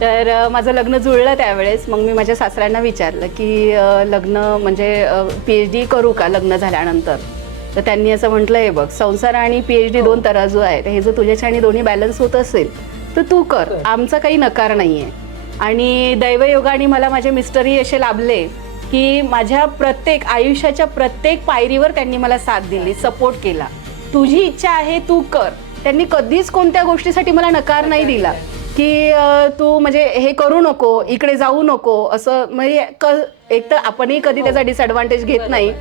तर माझं लग्न जुळलं त्यावेळेस. मग मी माझ्या सासऱ्यांना विचारलं की लग्न म्हणजे PhD करू का लग्न झाल्यानंतर. तर त्यांनी असं म्हटलं, हे बघ, संसार आणि PhD 2 तराजू आहेत, हे जर तुझ्याच्याने दोन्ही बॅलन्स होत असेल तर तू कर, आमचा काही नकार नाही आहे. आणि दैवयोगाने मला माझे मिस्टरही असे लाभले की माझ्या प्रत्येक आयुष्याच्या प्रत्येक पायरीवर त्यांनी मला साथ दिली, सपोर्ट केला. तुझी इच्छा आहे तू कर. त्यांनी कधीच कोणत्या गोष्टीसाठी मला नकार नाही दिला की तू म्हणजे हे करू नको, इकडे जाऊ नको असं. म्हणजे एक तर आपणही कधी त्याचा डिसएडव्हान्टेज घेत नाही.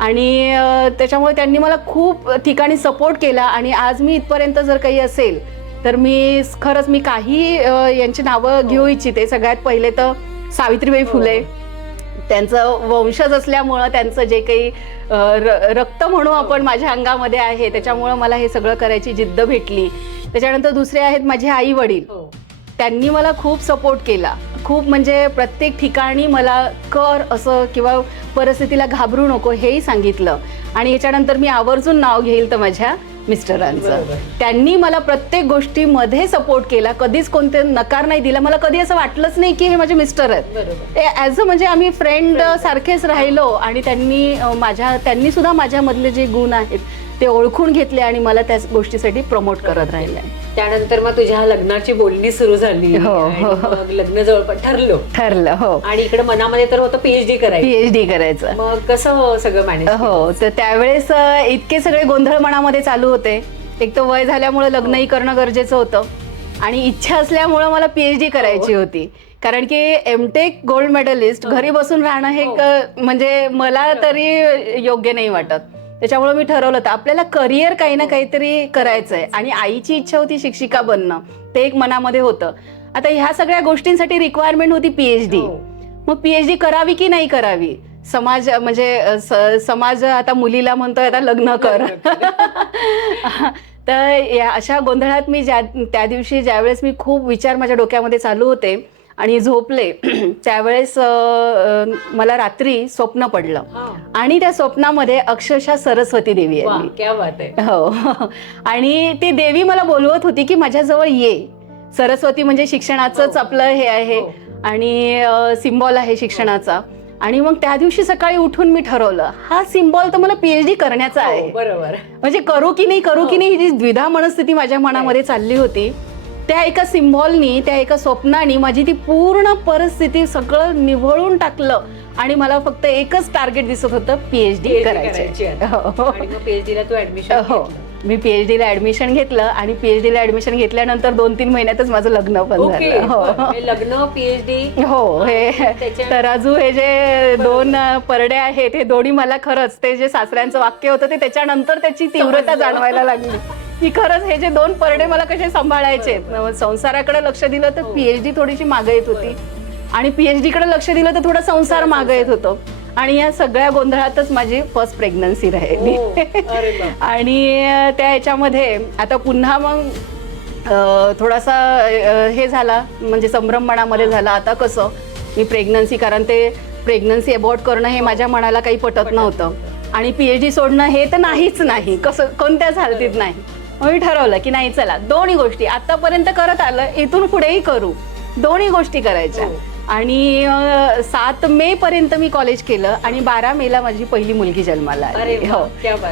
आणि त्याच्यामुळे त्यांनी मला खूप ठिकाणी सपोर्ट केला. आणि आज मी इथपर्यंत जर काही असेल तर मी खरंच मी काही यांची नावं घेऊ इच्छिते. सगळ्यात पहिले तर सावित्रीबाई फुले, त्यांचं वंशज असल्यामुळं त्यांचं जे काही रक्त म्हणू आपण माझ्या अंगामध्ये आहे, त्याच्यामुळं मला हे सगळं करायची जिद्द भेटली. त्याच्यानंतर दुसरे आहेत माझे आई वडील. त्यांनी मला खूप सपोर्ट केला, खूप म्हणजे प्रत्येक ठिकाणी मला कर असं किंवा परिस्थितीला घाबरू नको हेही सांगितलं. आणि याच्यानंतर मी आवर्जून नाव घेईल तर माझ्या मिस्टरांचं. त्यांनी मला प्रत्येक गोष्टीमध्ये सपोर्ट केला, कधीच कोणते नकार नाही दिला. मला कधी असं वाटलंच नाही की हे माझे मिस्टर आहेत. ॲज अ म्हणजे आम्ही फ्रेंड सारखेच राहिलो. आणि त्यांनी सुद्धा माझ्यामधले जे गुण आहेत ते ओळखून घेतले आणि मला त्या गोष्टीसाठी प्रमोट करत राहिले. त्यानंतर मग तुझ्या लग्नाची बोलणी सुरू झाली. मग लग्न जवळपास ठरलं. हो. आणि इकडे मनामध्ये तर होतं PhD करायचं. मग कसं सगळं मॅनेज? हो, तर त्यावेळेस इतके सगळे गोंधळ मनामध्ये चालू होते. एक तर वय झाल्यामुळे लग्नही करणं गरजेचं होतं आणि इच्छा असल्यामुळं मला PhD करायची होती. कारण की एमटेक गोल्ड मेडलिस्ट घरी बसून राहणं हे म्हणजे मला तरी योग्य नाही वाटत. त्याच्यामुळे मी ठरवलं होतं आपल्याला करिअर काही ना काहीतरी करायचंय. आणि आईची इच्छा होती शिक्षिका बनणं, ते एक मनामध्ये होतं. आता ह्या सगळ्या गोष्टींसाठी रिक्वायरमेंट होती PhD. मग PhD करावी की नाही करावी? समाज म्हणजे समाज आता मुलीला म्हणतोय आता लग्न कर. तर या अशा गोंधळात मी त्या दिवशी ज्यावेळेस मी खूप विचार माझ्या डोक्यामध्ये चालू होते आणि झोपले त्यावेळेस मला रात्री स्वप्न पडलं. आणि त्या स्वप्नामध्ये अक्षरशः सरस्वती देवी आली. क्या बात आहे. हो. आणि ती देवी मला बोलवत होती की माझ्याजवळ ये. सरस्वती म्हणजे शिक्षणाचंच आपलं हे आहे आणि सिम्बॉल आहे शिक्षणाचा. आणि मग त्या दिवशी सकाळी उठून मी ठरवलं हा सिम्बॉल तर मला PhD करण्याचा आहे. बरोबर. म्हणजे करू की नाही ही जी द्विधा मनस्थिती माझ्या मनामध्ये चालली होती, त्या एका सिम्बॉलनी, त्या एका स्वप्नानी माझी ती पूर्ण परिस्थिती सगळं निवळून टाकलं. आणि मला फक्त एकच टार्गेट दिसत होतं, PhD करायची. हो, मी PhD ला ऍडमिशन घेतलं आणि PhD ला ऍडमिशन घेतल्यानंतर 2-3 महिन्यातच माझं लग्न पण झालं. हो, लग्न PhD. हो, हे तराजू हे जे 2 परडे आहेत हे दोन्ही मला खरंच ते जे सासऱ्यांचं वाक्य होतं ते त्याच्यानंतर त्याची तीव्रता जाणवायला लागली की खरंच हे जे 2 परडे मला कसे सांभाळायचे. संसाराकडे लक्ष दिलं तर PhD थोडीशी मागे येत होती आणि PhD कडे लक्ष दिलं तर थोडा संसार मागे येत होतो. आणि या सगळ्या गोंधळातच माझी फर्स्ट प्रेग्नन्सी राहिली. आणि त्या ह्याच्यामध्ये आता पुन्हा मग थोडासा हे झाला म्हणजे संभ्रम मनामध्ये झाला. आता कसं मी प्रेग्नन्सी, कारण ते प्रेग्नन्सी अबॉर्ट करणं हे माझ्या मनाला काही पटत नव्हतं आणि PhD सोडणं हे तर नाहीच नाही, कसं कोणत्याच हालतीत नाही. मग मी ठरवलं की नाही चला दोन्ही गोष्टी आतापर्यंत करत आलं, इथून पुढेही करू, दोन्ही गोष्टी करायच्या. आणि 7 मे पर्यंत मी कॉलेज केलं आणि 12 मेला माझी पहिली मुलगी जन्माला आली. हो,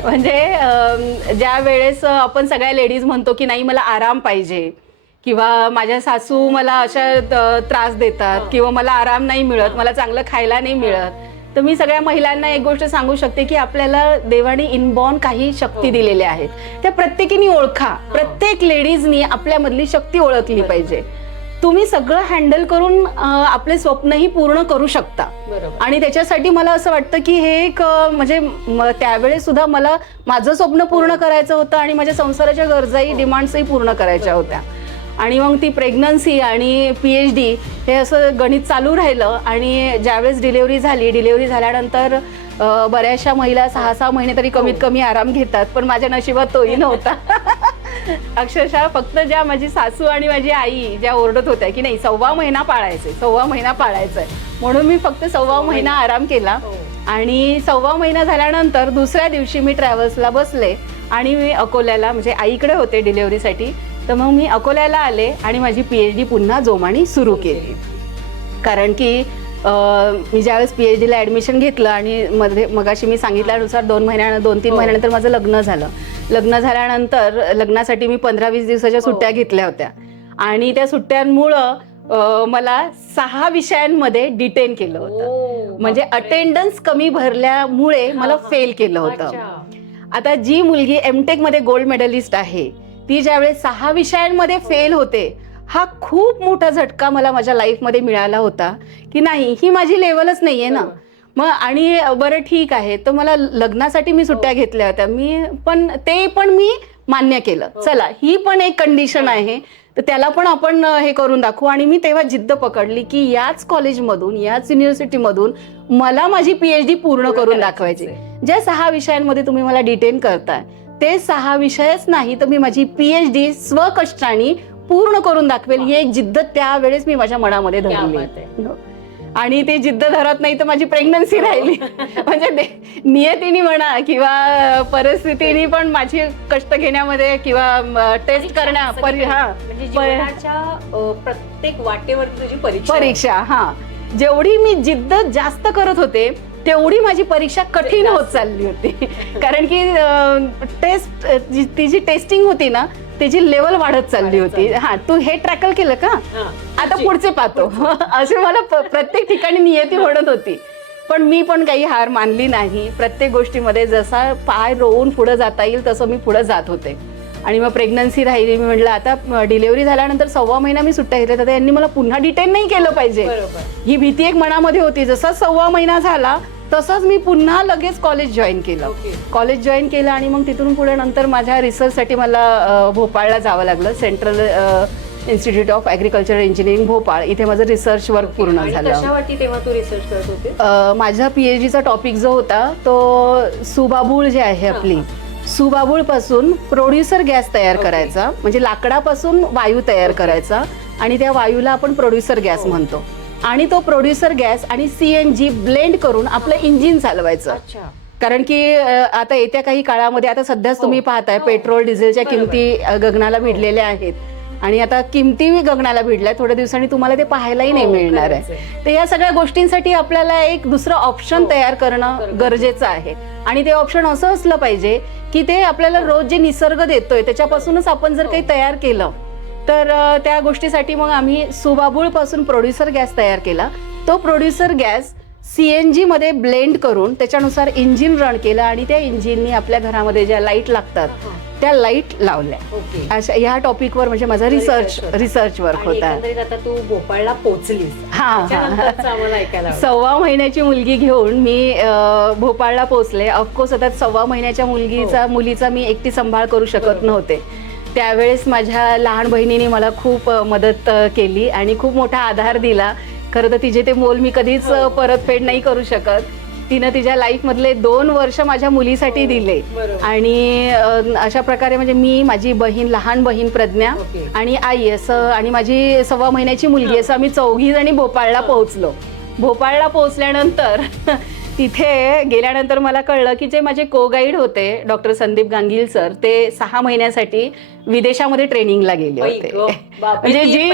म्हणजे ज्या वेळेस आपण सगळ्या लेडीज म्हणतो की नाही मला आराम पाहिजे किंवा माझ्या सासू मला अशा त्रास देतात किंवा मला आराम नाही मिळत, मला चांगलं खायला नाही मिळत, तर मी सगळ्या महिलांना एक गोष्ट सांगू शकते की आपल्याला देवाने इनबॉर्न काही शक्ती दिलेल्या आहेत, त्या प्रत्येकीने ओळखा. प्रत्येक लेडीजनी आपल्यामधली शक्ती ओळखली पाहिजे. तुम्ही सगळं हँडल करून आपले स्वप्नही पूर्ण करू शकता. आणि त्याच्यासाठी मला असं वाटतं की हे एक म्हणजे त्यावेळेस सुद्धा मला माझं स्वप्न पूर्ण करायचं होतं आणि माझ्या संसाराच्या गरजाही डिमांड्सही पूर्ण करायच्या होत्या. आणि मग ती प्रेग्नन्सी आणि PhD हे असं गणित चालू राहिलं. आणि ज्यावेळेस डिलेव्हरी झाल्यानंतर बऱ्याचशा महिला 6-6 महिने तरी कमीत कमी आराम घेतात, पण माझ्या नशिबात तोही नव्हता. अक्षरशः फक्त ज्या माझी सासू आणि माझी आई ज्या ओरडत होत्या की नाही 1.25 महिना पाळायचंय, 1.25 महिना पाळायचंय, म्हणून मी फक्त 1.25 महिना आराम केला. आणि 1.25 महिना झाल्यानंतर दुसऱ्या दिवशी मी ट्रॅव्हल्सला बसले आणि मी अकोल्याला, म्हणजे आईकडे होते डिलेव्हरीसाठी, तर मग मी अकोल्याला आले आणि माझी PhD पुन्हा जोमाने सुरू केली. कारण की मी ज्यावेळेस PhDला ॲडमिशन घेतलं आणि मगाशी मी सांगितल्यानुसार 2-3 महिन्यानंतर माझं लग्न झालं. लग्न झाल्यानंतर लग्नासाठी मी 15-20 दिवसाच्या सुट्ट्या घेतल्या होत्या आणि त्या सुट्ट्यांमुळं मला 6 विषयांमध्ये डिटेन केलं होतं. म्हणजे अटेंडन्स कमी भरल्यामुळे मला फेल केलं होतं. आता जी मुलगी M.Tech मध्ये गोल्ड मेडलिस्ट आहे ती ज्यावेळेस 6 विषयांमध्ये फेल होते, हा खूप मोठा झटका मला माझ्या लाईफमध्ये मिळाला होता की नाही, ही माझी लेवलच नाहीये ना. मग आणि बरं ठीक आहे, तर मला लग्नासाठी मी सुट्ट्या घेतल्या होत्या, ते पण मी मान्य केलं. चला, ही पण एक कंडिशन आहे, तर त्याला पण आपण हे करून दाखवू. आणि मी तेव्हा जिद्द पकडली की याच कॉलेजमधून, याच युनिव्हर्सिटीमधून मला माझी PhD पूर्ण करून दाखवायची. ज्या 6 विषयांमध्ये तुम्ही मला डिटेन करताय ते 6 विषयच नाही, तर मी माझी PhD स्वकष्टाने पूर्ण करून दाखवेल, ही एक जिद्द त्यावेळेस मी माझ्या मनामध्ये धरली. आणि ते जिद्द धरत नाही तर माझी प्रेग्नन्सी राहिली. म्हणजे नियतीने म्हणा किंवा परिस्थितीने पण माझी कष्ट घेण्यामध्ये किंवा टेस्ट करण्या प्रत्येक वाटेवरती तुझी परीक्षा, जेवढी मी जिद्द जास्त करत होते तेवढी माझी परीक्षा कठीण होत चालली होती. कारण की ती जी टेस्टिंग होती ना त्याची लेवल वाढत चालली होती. तू हे ट्रॅकल केलं का, आता पुढचे पाहतो, असे मला प्रत्येक ठिकाणी नियती म्हणत होती. पण मी पण काही हार मानली नाही. प्रत्येक गोष्टीमध्ये जसा पाय रोवून पुढे जाता येईल तसं मी पुढे जात होते. आणि मग प्रेग्नन्सी राहिली. मी म्हटलं आता डिलिव्हरी झाल्यानंतर 1.25 महिना मी सुट्ट्या घेतल्या, तर यांनी मला पुन्हा डिटेन नाही केलं पाहिजे, ही भीती एक मनामध्ये होती. जसा 1.25 महिना झाला तसंच मी पुन्हा लगेच कॉलेज जॉईन केलं. आणि मग तिथून पुढे नंतर माझ्या रिसर्चसाठी मला भोपाळला जावं लागलं. Central institute of agriculture engineering Bhopal, इथे माझं रिसर्च वर्क पूर्ण झालं. तेव्हा तू रिसर्च करत होते? माझा PhDचा टॉपिक जो होता तो सुबाबूळ जे आहे आपली, सुबाबूळ पासून प्रोड्युसर गॅस तयार करायचा, म्हणजे लाकडापासून वायू तयार करायचा आणि त्या वायूला आपण प्रोड्युसर गॅस म्हणतो. आणि तो प्रोड्युसर गॅस आणि CNG ब्लेंड करून आपलं इंजिन चालवायचं. कारण की आता येत्या काही काळामध्ये, आता सध्याच तुम्ही पाहताय पेट्रोल डिझेलच्या किमती गगनाला भिडलेल्या आहेत आणि आता किमती गगनाला भिडल्या, थोड्या दिवसांनी तुम्हाला ते पाहायलाही नाही मिळणार आहे. तर या सगळ्या गोष्टींसाठी आपल्याला एक दुसरं ऑप्शन तयार करणं गरजेचं आहे. आणि ते ऑप्शन असं असलं पाहिजे की ते आपल्याला रोज जे निसर्ग देतोय त्याच्यापासूनच आपण जर काही तयार केलं, तर त्या गोष्टीसाठी मग आम्ही सुबाबूळ पासून प्रोड्युसर गॅस तयार केला. तो प्रोड्युसर गॅस CNG मध्ये ब्लेंड करून त्याच्यानुसार इंजिन रन केलं आणि त्या इंजिननी आपल्या घरामध्ये ज्या लाईट लागतात त्या लाईट लावल्या. अशा ह्या टॉपिकवर म्हणजे माझा रिसर्च वर्क होता. आता तू भोपाळला पोहोचलीस. 1.25 महिन्याची मुलगी घेऊन मी भोपाळला पोहोचले. ऑफकोर्स आता 1.25 महिन्याच्या मुलीचा मी एकटी सांभाळ करू शकत नव्हते. त्यावेळेस माझ्या लहान बहिणीने मला खूप मदत केली आणि खूप मोठा आधार दिला. खरं तर तिचे ते मोल मी कधीच परतफेड नाही करू शकत. तिनं तिच्या लाईफमधले 2 वर्ष माझ्या मुलीसाठी दिले. आणि अशा प्रकारे म्हणजे मी, माझी बहीण, लहान बहीण प्रज्ञा आणि आई असं, आणि माझी 1.25 महिन्याची मुलगी, असं आम्ही 4घी जणी भोपाळला पोहोचलो. भोपाळला पोहोचल्यानंतर तिथे गेल्यानंतर मला कळलं की जे माझे को गाईड होते डॉक्टर संदीप गांगील सर, ते 6 महिन्यासाठी विदेशामध्ये ट्रेनिंगला गेले होते. म्हणजे जी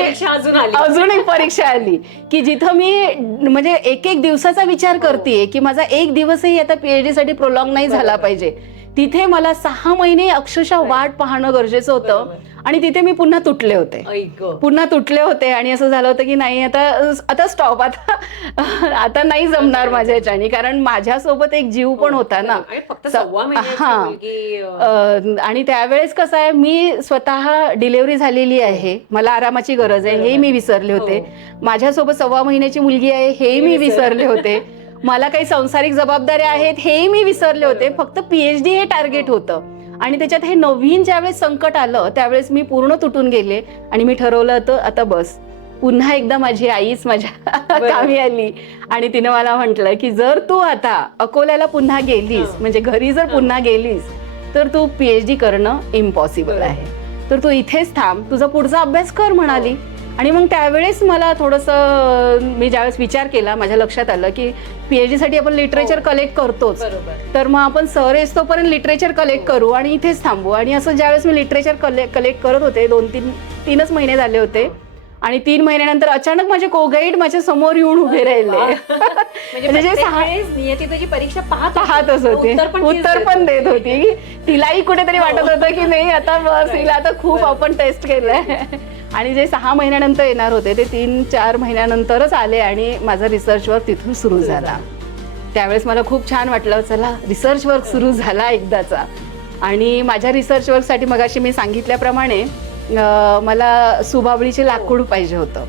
अजून एक परीक्षा आली की जिथं मी म्हणजे एक दिवसाचा विचार करते की माझा एक दिवसही आता PhD साठी प्रोलॉंग नाही झाला पाहिजे, तिथे मला 6 महिने अक्षरशः वाट पाहणं गरजेचं होतं. आणि तिथे मी पुन्हा तुटले होते आणि असं झालं होतं की नाही, आता स्टॉप, आता नाही जमणार माझ्या ह्याच्याने, कारण माझ्यासोबत एक जीव पण होता ना. आणि त्यावेळेस कसं आहे, मी स्वतः डिलेव्हरी झालेली आहे, मला आरामाची गरज आहे हे मी विसरले होते. माझ्यासोबत 1.25 महिन्याची मुलगी आहे हे मी विसरले होते. मला काही सांसारिक जबाबदाऱ्या आहेत हेही मी विसरले होते. फक्त PhD हे टार्गेट होतं. आणि त्याच्यात हे नवीन ज्यावेळेस संकट आलं त्यावेळेस मी पूर्ण तुटून गेले आणि मी ठरवलं होतं आता बस, पुन्हा एकदा माझी आईच माझ्या कामी आली. आणि तिने मला म्हटलं की जर तू आता अकोल्याला पुन्हा गेलीस, म्हणजे घरी जर पुन्हा गेलीस, तर तू PhD करणं इम्पॉसिबल आहे, तर तू इथेच थांब, तुझा पुढचा अभ्यास कर म्हणाली. आणि मग त्यावेळेस मला थोडंसं मी ज्यावेळेस विचार केला, माझ्या लक्षात आलं की PhD साठी आपण लिटरेचर कलेक्ट करतोच, तर मग आपण सर येतोपर्यंत लिटरेचर कलेक्ट करू आणि इथेच थांबू. आणि असं ज्यावेळेस मी लिटरेचर कलेक्ट करत होते, 2-3 महिने झाले होते आणि 3 महिन्यानंतर अचानक माझे को-गाईड माझ्या समोर येऊन उभे राहिले. म्हणजे नियती तुझी परीक्षा पाहतच होती, उत्तर पण देत होती. तिलाही कुठेतरी वाटत होतं की नाही आता बस, हिला आता खूप आपण टेस्ट केलंय. आणि जे 6 महिन्यानंतर येणार होते ते 3-4 महिन्यानंतरच आले आणि माझा रिसर्च वर्क तिथून सुरू झाला. त्यावेळेस मला खूप छान वाटलं, चला रिसर्च वर्क सुरू झाला एकदाचा. आणि माझ्या रिसर्च वर्कसाठी मगाशी मी सांगितल्याप्रमाणे मला सुबाबळीचे लाकूड पाहिजे होतं.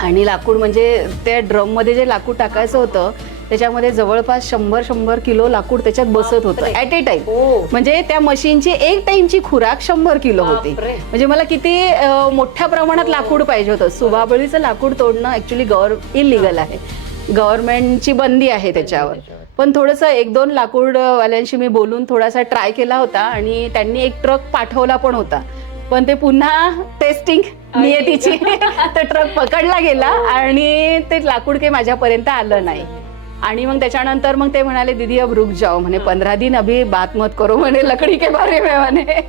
आणि लाकूड म्हणजे त्या ड्रममध्ये जे लाकूड टाकायचं होतं त्याच्यामध्ये जवळपास 100 किलो लाकूड त्याच्यात बसत होतं ॲट ए टाइम. म्हणजे त्या मशीनची एक टाइमची खुराक 100 किलो होती. म्हणजे मला किती मोठ्या प्रमाणात लाकूड पाहिजे होतं. सुबाबळीचं लाकूड तोडणं ॲक्च्युली इलिगल आहे, गव्हर्नमेंटची बंदी आहे त्याच्यावर. पण थोडंसं 1-2 लाकूडवाल्यांशी मी बोलून थोडासा ट्राय केला होता आणि त्यांनी एक ट्रक पाठवला पण होता. पण ते पुन्हा टेस्टिंग नियतीची तर ट्रक पकडला गेला आणि ते लाकूड काही माझ्यापर्यंत आलं नाही. आणि मग त्याच्यानंतर मग ते म्हणाले दीदी अब रुक जाओ, म्हणे 15 दिन अभी बात मत करो म्हणे लकडी के बारे में म्हणे.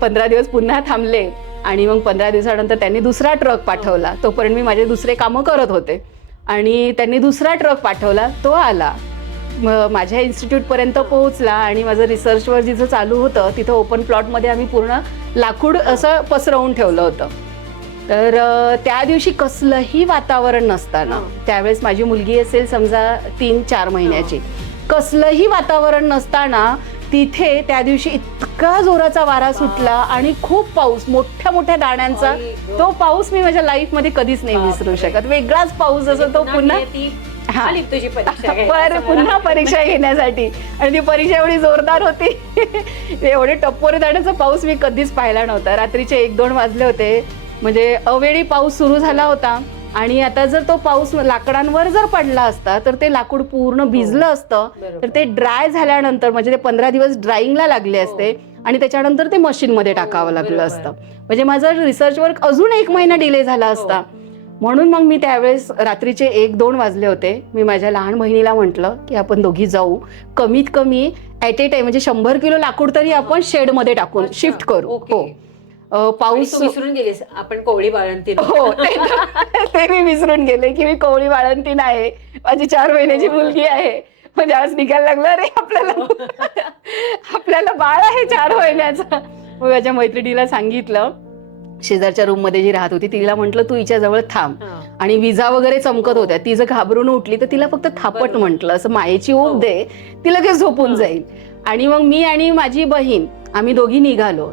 15 दिवस पुन्हा थांबले आणि मग 15 दिवसानंतर त्यांनी दुसरा ट्रक पाठवला. तोपर्यंत मी माझे दुसरे कामं करत होते आणि त्यांनी दुसरा ट्रक पाठवला, तो आला, माझ्या इन्स्टिट्यूटपर्यंत पोहोचला आणि माझं रिसर्च वर्क जिथं चालू होतं तिथं ओपन प्लॉटमध्ये आम्ही पूर्ण लाकूड असं पसरवून ठेवलं होतं. तर त्या दिवशी कसलंही वातावरण नसताना, त्यावेळेस माझी मुलगी असेल समजा 3-4 महिन्याची, कसलंही वातावरण नसताना तिथे त्या दिवशी इतका जोराचा वारा सुटला आणि खूप पाऊस, मोठ्या मोठ्या दाण्यांचा. तो पाऊस मी माझ्या लाईफमध्ये कधीच नाही विसरू शकत. वेगळाच पाऊस असं तो पुन्हा पुन्हा परीक्षा घेण्यासाठी. आणि ती परीक्षा एवढी जोरदार होती, एवढे टप्पोरे दाण्याचा पाऊस मी कधीच पाहिला नव्हता. रात्रीचे 1-2 वाजले होते, म्हणजे अवेळी पाऊस सुरू झाला होता. आणि आता जर तो पाऊस लाकडांवर जर पडला असता तर ते लाकूड पूर्ण भिजलं असतं, तर ते ड्राय झाल्यानंतर म्हणजे ते 15 दिवस ड्राईंगला लागले असते आणि त्याच्यानंतर ते मशीनमध्ये टाकावं लागलं असतं. म्हणजे माझं रिसर्च वर्क अजून 1 महिना डिले झाला असता. म्हणून मग मी त्यावेळेस रात्रीचे 1-2 वाजले होते. मी माझ्या लहान बहिणीला म्हटलं की आपण दोघी जाऊ, कमीत कमी ॲट ए टाइम म्हणजे 100 किलो लाकूड तरी आपण शेडमध्ये टाकून शिफ्ट करू. हो, पाऊस विसरून गेलीस आपण कोवळी बाळंतीण. हो, ते मी विसरून गेले की मी कोवळी बाळंतीण आहे, माझी 4 महिन्याची मुलगी आहे. म्हणजे आज निघायला लागलं, अरे आपल्याला बाळ आहे 4 महिन्याचं. मग माझ्या मैत्रिणीला सांगितलं, शेजारच्या रूम मध्ये जी राहत होती तिला म्हटलं तू हिच्या जवळ थांब. आणि विजा वगैरे चमकत होत्या, ती जर घाबरून उठली तर तिला फक्त थापट म्हटलं, असं मायेची ऊब दे, ती लगेच झोपून जाईल. आणि मग मी आणि माझी बहीण आम्ही दोघी निघालो.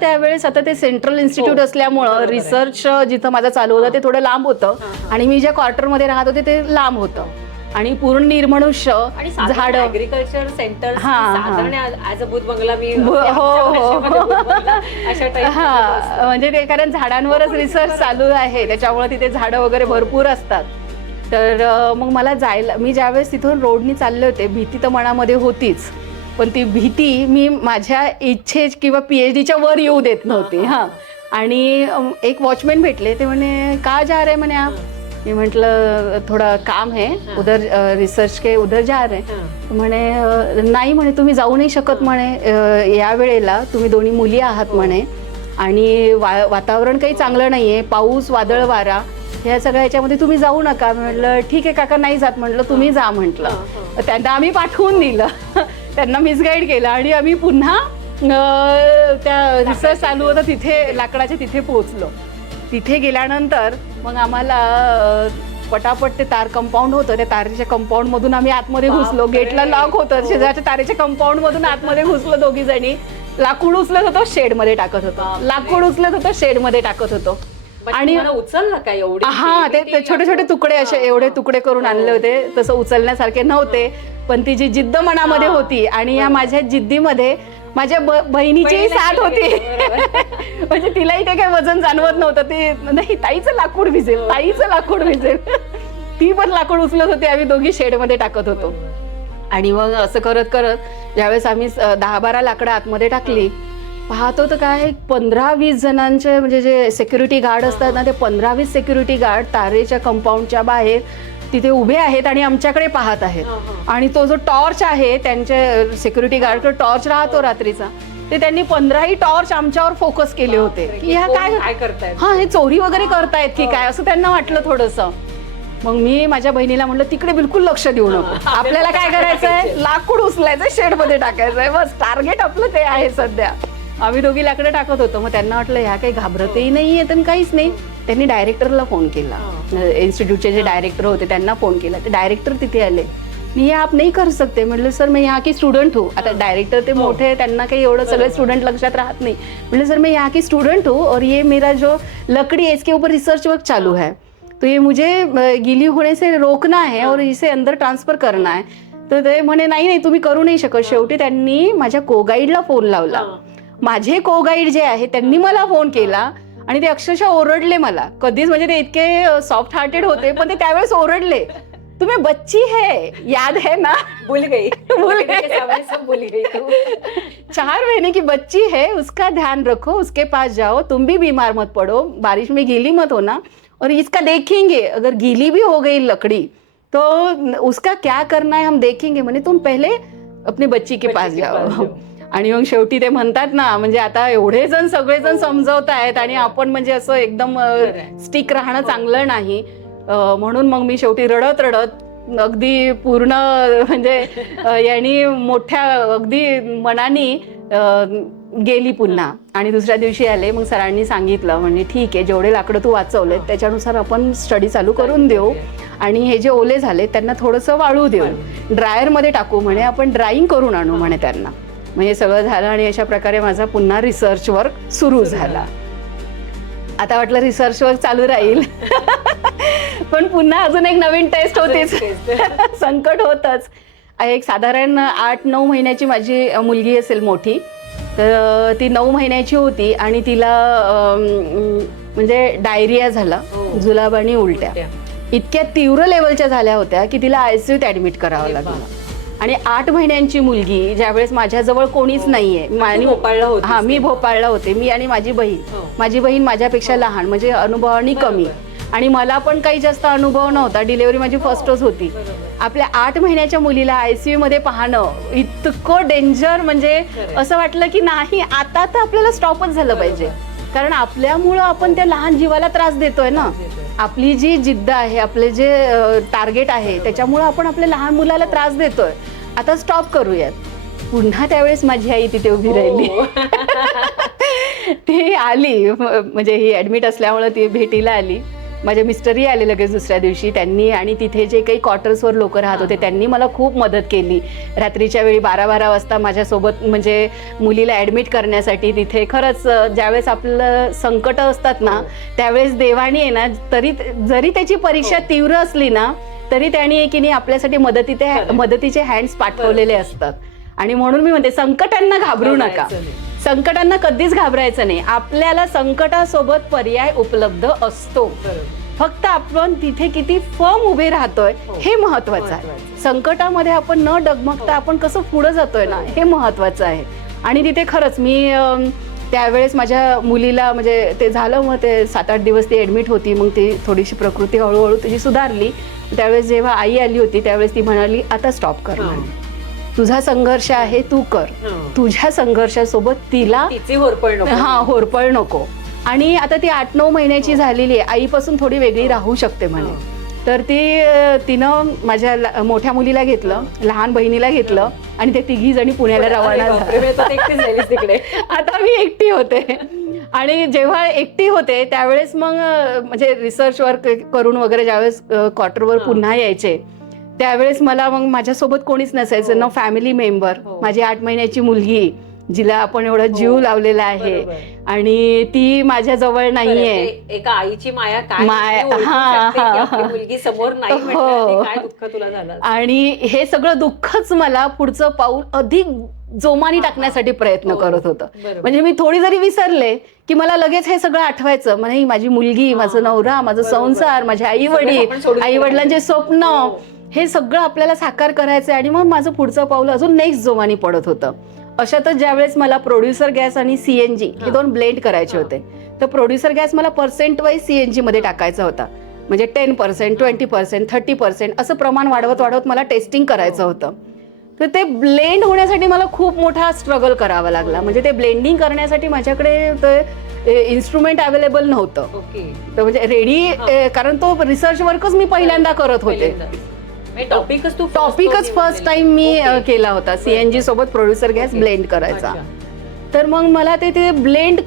त्यावेळेस आता ते सेंट्रल इन्स्टिट्यूट असल्यामुळं रिसर्च जिथं माझं चालू होतं ते थोडं लांब होतं आणि मी ज्या क्वार्टरमध्ये राहत होते ते लांब होतं. आणि पूर्ण निर्मनुष्य झाड, ऍग्रिकल्चर सेंटर, म्हणजे ते कारण झाडांवरच रिसर्च चालू आहे त्याच्यामुळे तिथे झाडं वगैरे भरपूर असतात. तर मग मला जायला, मी ज्यावेळेस तिथून रोडनी चालले होते, भीती तर मनामध्ये होतीच, पण ती भीती मी माझ्या इच्छे किंवा PhDच्या वर येऊ देत नव्हती. आणि एक वॉचमॅन भेटले, ते म्हणे का जा रहे म्हणे आप. मी म्हटलं थोडा काम है उधर, रिसर्च के उधर जा रहे. म्हणे नाही म्हणे तुम्ही जाऊ नाही शकत म्हणे, या वेळेला तुम्ही दोन्ही मुली आहात म्हणे आणि वातावरण काही चांगलं नाहीये, पाऊस वादळ वारा ह्या सगळ्या ह्याच्यामध्ये तुम्ही जाऊ नका. म्हटलं ठीक आहे काका, नाही जात म्हटलं, तुम्ही जा म्हटलं. त्यांना आम्ही पाठवून दिलं, त्यांना मिसगाईड केलं आणि आम्ही पुन्हा त्या रिसर्च चालू होतं तिथे लाकडाच्या तिथे पोहोचलो. तिथे गेल्यानंतर मग आम्हाला पटापट ते तार कंपाऊंड होतं, त्या तारेच्या कंपाऊंड मधून आम्ही आतमध्ये घुसलो. गेटला लॉक होतं, शेजारच्या तारेच्या कंपाऊंड मधून आतमध्ये घुसलो दोघी जणी. लाकूड उचलत होतो, शेडमध्ये टाकत होतो, लाकूड उचलत होतो, शेडमध्ये टाकत होतो. आणि उचललं काय एवढे, ते छोटे छोटे तुकडे असे एवढे तुकडे करून आणले होते, तसं उचलण्यासारखे नव्हते. पण ती जी जिद्द मनामध्ये होती आणि या माझ्या जिद्दीमध्ये माझ्या बहिणीची साथ होती. म्हणजे तिलाही ते काही वजन जाणवत नव्हतं. ते नाही, ताईचं लाकूड भिजेल, ताईचं लाकूड भिजेल. ती पण लाकूड उचलत होती, आम्ही दोघी शेडमध्ये टाकत होतो. आणि मग असं करत करत ज्यावेळेस आम्ही 10-12 लाकडं आतमध्ये टाकली पाहतो तर काय 15-20 जणांचे म्हणजे जे सिक्युरिटी गार्ड असतात ना, ते 15-20 सिक्युरिटी गार्ड तारेच्या कंपाऊंडच्या बाहेर तिथे उभे आहेत आणि आमच्याकडे पाहत आहेत. आणि तो जो टॉर्च आहे, त्यांचे सिक्युरिटी गार्डकडे टॉर्च राहतो रात्रीचा, ते त्यांनी 15ही टॉर्च आमच्यावर फोकस केले होते की ह्या काय करतायत, हा हे चोरी वगैरे करतायत की काय, असं त्यांना वाटलं थोडंसं. मग मी माझ्या बहिणीला म्हटलं तिकडे बिलकुल लक्ष देऊ नको, आपल्याला काय करायचंय, लाकूड उचलायचं, शेड मध्ये टाकायचंय, बस टार्गेट आपलं ते आहे सध्या. आम्ही दोघी लाकडं टाकत होतो. मग त्यांना वाटलं ह्या काही घाबरतही नाहीये आणि काहीच नाही. त्यांनी डायरेक्टरला फोन केला, इंस्टिट्यूटचे जे डायरेक्टर होते त्यांना फोन केला. ते डायरेक्टर तिथे आले. मी आप नाही कर सकते, म्हटलं सर मैं यहाँ की स्टूडेंट हूँ. आता डायरेक्टर ते मोठे, त्यांना काही एवढं सगळे स्टुडंट लक्षात राहत नाही. म्हटलं सर मैं यहाँ की स्टूडेंट हूँ और ये मेरा जो लकड़ी है इसके ऊपर रिसर्च वर्क चालू है, तो ये मुझे गीली होने से रोकना है और इसे अंदर ट्रान्सफर करना है. तर ते म्हणे नाही नाही तुम्ही करू नाही शकत. शेवटी त्यांनी माझ्या को गाईडला फोन लावला. माझे को गाईड जे आहे त्यांनी मला फोन केला आणि ते अक्षरशः ओरडले मला. कधीच म्हणजे ते इतके सॉफ्ट हार्टेड होते, पण ते त्यावेळेस ओरडले, तुम्हें बच्ची है याद है ना, भूल गई भूल गई सब भूल गई तू. 4 महीने की बच्ची है, उसका ध्यान रखो, उसके पास जाओ, तुम भी बीमार मत पड़ो, बारिश में गीली मत होना, और इसका देखेंगे अगर गीली भी हो गई लकड़ी तो उसका क्या करना है हम देखेंगे. म्हणे तुम पहले अपनी बच्ची के पास जाओ. आणि मग शेवटी ते म्हणतात ना, म्हणजे आता एवढे जण सगळेजण समजवत आहेत आणि आपण म्हणजे असं एकदम स्टिक राहणं चांगलं नाही. म्हणून मग मी शेवटी रडत रडत अगदी पूर्ण म्हणजे यांनी मोठ्या अगदी मनानी गेली पुन्हा. आणि दुसऱ्या दिवशी आले. मग सरांनी सांगितलं, म्हणजे ठीक आहे, जेवढे लाकडं तू वाचवले त्याच्यानुसार आपण स्टडी चालू करून देऊ आणि हे जे ओले झाले त्यांना थोडंसं वाळू देऊ, ड्रायरमध्ये टाकू, म्हणे आपण ड्राईंग करून आणू म्हणे त्यांना. म्हणजे सगळं झालं आणि अशा प्रकारे माझा पुन्हा रिसर्च वर्क सुरू झाला. आता वाटलं रिसर्च वर्क चालू राहील पण पुन्हा अजून एक नवीन टेस्ट होतीच संकट होतच. एक साधारण 8-9 महिन्याची माझी मुलगी असेल मोठी, तर ती 9 महिन्याची होती आणि तिला म्हणजे डायरिया झाला, जुलाब आणि उलट्या इतक्या तीव्र लेवलच्या झाल्या होत्या की तिला ICUत ऍडमिट करावं लागलं. आणि 8 महिन्यांची मुलगी, ज्यावेळेस माझ्याजवळ कोणीच नाहीये, मी भोपाळला होते, मी आणि माझी बहीण माझ्यापेक्षा लहान, म्हणजे अनुभवानी कमी, आणि मला पण काही जास्त अनुभव नव्हता. डिलिव्हरी माझी फर्स्टच होती. आपल्या 8 महिन्याच्या मुलीला ICU मध्ये पाहणं इतकं डेंजर, म्हणजे असं वाटलं की नाही आता तर आपल्याला स्टॉपच झालं पाहिजे, कारण आपल्यामुळं आपण त्या लहान जीवाला त्रास देतोय ना. आपली जी जिद्द आहे, आपले जे टार्गेट आहे, त्याच्यामुळं आपण आपल्या लहान मुलाला त्रास देतोय. आता स्टॉप करूयात. पुन्हा त्यावेळेस माझी आई तिथे उभी राहिली. ती आली, म्हणजे ही ऍडमिट असल्यामुळे ती भेटीला आली. माझे मिस्टरही आले लगेच दुसऱ्या दिवशी. त्यांनी आणि तिथे जे काही क्वार्टर्सवर लोक राहत होते त्यांनी मला खूप मदत केली. रात्रीच्या वेळी 12-12 वाजता माझ्यासोबत म्हणजे मुलीला ऍडमिट करण्यासाठी तिथे. खरंच ज्यावेळेस आपलं संकट असतात ना, त्यावेळेस देवानी आहे ना, जरी त्याची परीक्षा तीव्र असली ना, तरी त्यांनी की नाही आपल्यासाठी मदतीचे हँड्स पाठवलेले असतात. आणि म्हणून मी म्हणते, संकटांना घाबरू नका, संकटांना कधीच घाबरायचं नाही. आपल्याला संकटासोबत पर्याय उपलब्ध असतो, फक्त आपण तिथे किती फर्म उभे राहतोय हे महत्वाचं आहे. संकटामध्ये आपण न डगमगता आपण कसं पुढे जातोय ना, हे महत्वाचं आहे. आणि तिथे खरंच मी त्यावेळेस माझ्या मुलीला म्हणजे ते झालं, मग ते 7-8 दिवस ती ऍडमिट होती. मग ती थोडीशी प्रकृती हळूहळू तिची सुधारली. त्यावेळेस जेव्हा आई आली होती त्यावेळेस ती म्हणाली, आता स्टॉप कर, तुझा संघर्ष आहे, तू कर. तुझ्या संघर्षासोबत तिला होरपळ नको. आणि आता ती 8-9 महिन्याची झालेली आहे, आईपासून थोडी वेगळी राहू शकते म्हणे. तर तिनं माझ्या मोठ्या मुलीला घेतलं, लहान बहिणीला घेतलं आणि ते 3घी जणी पुण्याला रवाना झाले. आता मी एकटी होते. आणि जेव्हा एकटी होते त्यावेळेस मग म्हणजे रिसर्च वर्क करून वगैरे ज्यावेळेस क्वार्टरवर पुन्हा यायचे, त्यावेळेस मला मग माझ्यासोबत कोणीच नसायचं, ना फॅमिली मेंबर. माझी 8 महिन्याची मुलगी, जिला आपण एवढा जीव लावलेला आहे, आणि ती माझ्या जवळ नाहीये. एका आईची माया काय, मुलगी समोर नाही, काय दुःख तुला झालं. आणि हे सगळं दुःखच मला पुढचं पाऊल अधिक जोमाने टाकण्यासाठी प्रयत्न करत होतं. म्हणजे मी थोडी जरी विसरले की मला लगेच हे सगळं आठवायचं, म्हणजे माझी मुलगी, माझा नवरा, माझा संसार, माझे आई वडिलांचे स्वप्न, हे सगळं आपल्याला साकार करायचं. आणि मग माझं पुढचं पाऊल अजून नेक्स्ट जोमाने पडत होतं. अशातच ज्यावेळेस मला प्रोड्युसर गॅस आणि सीएनजी हे दोन ब्लेंड करायचे होते, तर प्रोड्युसर गॅस मला पर्सेंट वाईज सीएनजी मध्ये टाकायचा होता. म्हणजे 10%, 20%, 30% असं प्रमाण वाढवत वाढवत मला टेस्टिंग करायचं होतं. तर ते ब्लेंड होण्यासाठी मला खूप मोठा स्ट्रगल करावा लागला. म्हणजे ते ब्लेंडिंग करण्यासाठी माझ्याकडे ते इन्स्ट्रुमेंट अवेलेबल नव्हतं. तर म्हणजे रेडी, कारण तो रिसर्च वर्कच मी पहिल्यांदा करत होते. टॉपिकच फर्स्ट टाइम मी केला होता, सीएनजी सोबत प्रोड्युसर गॅस ब्लेंड करायचा. तर मग मला ते ब्लेंड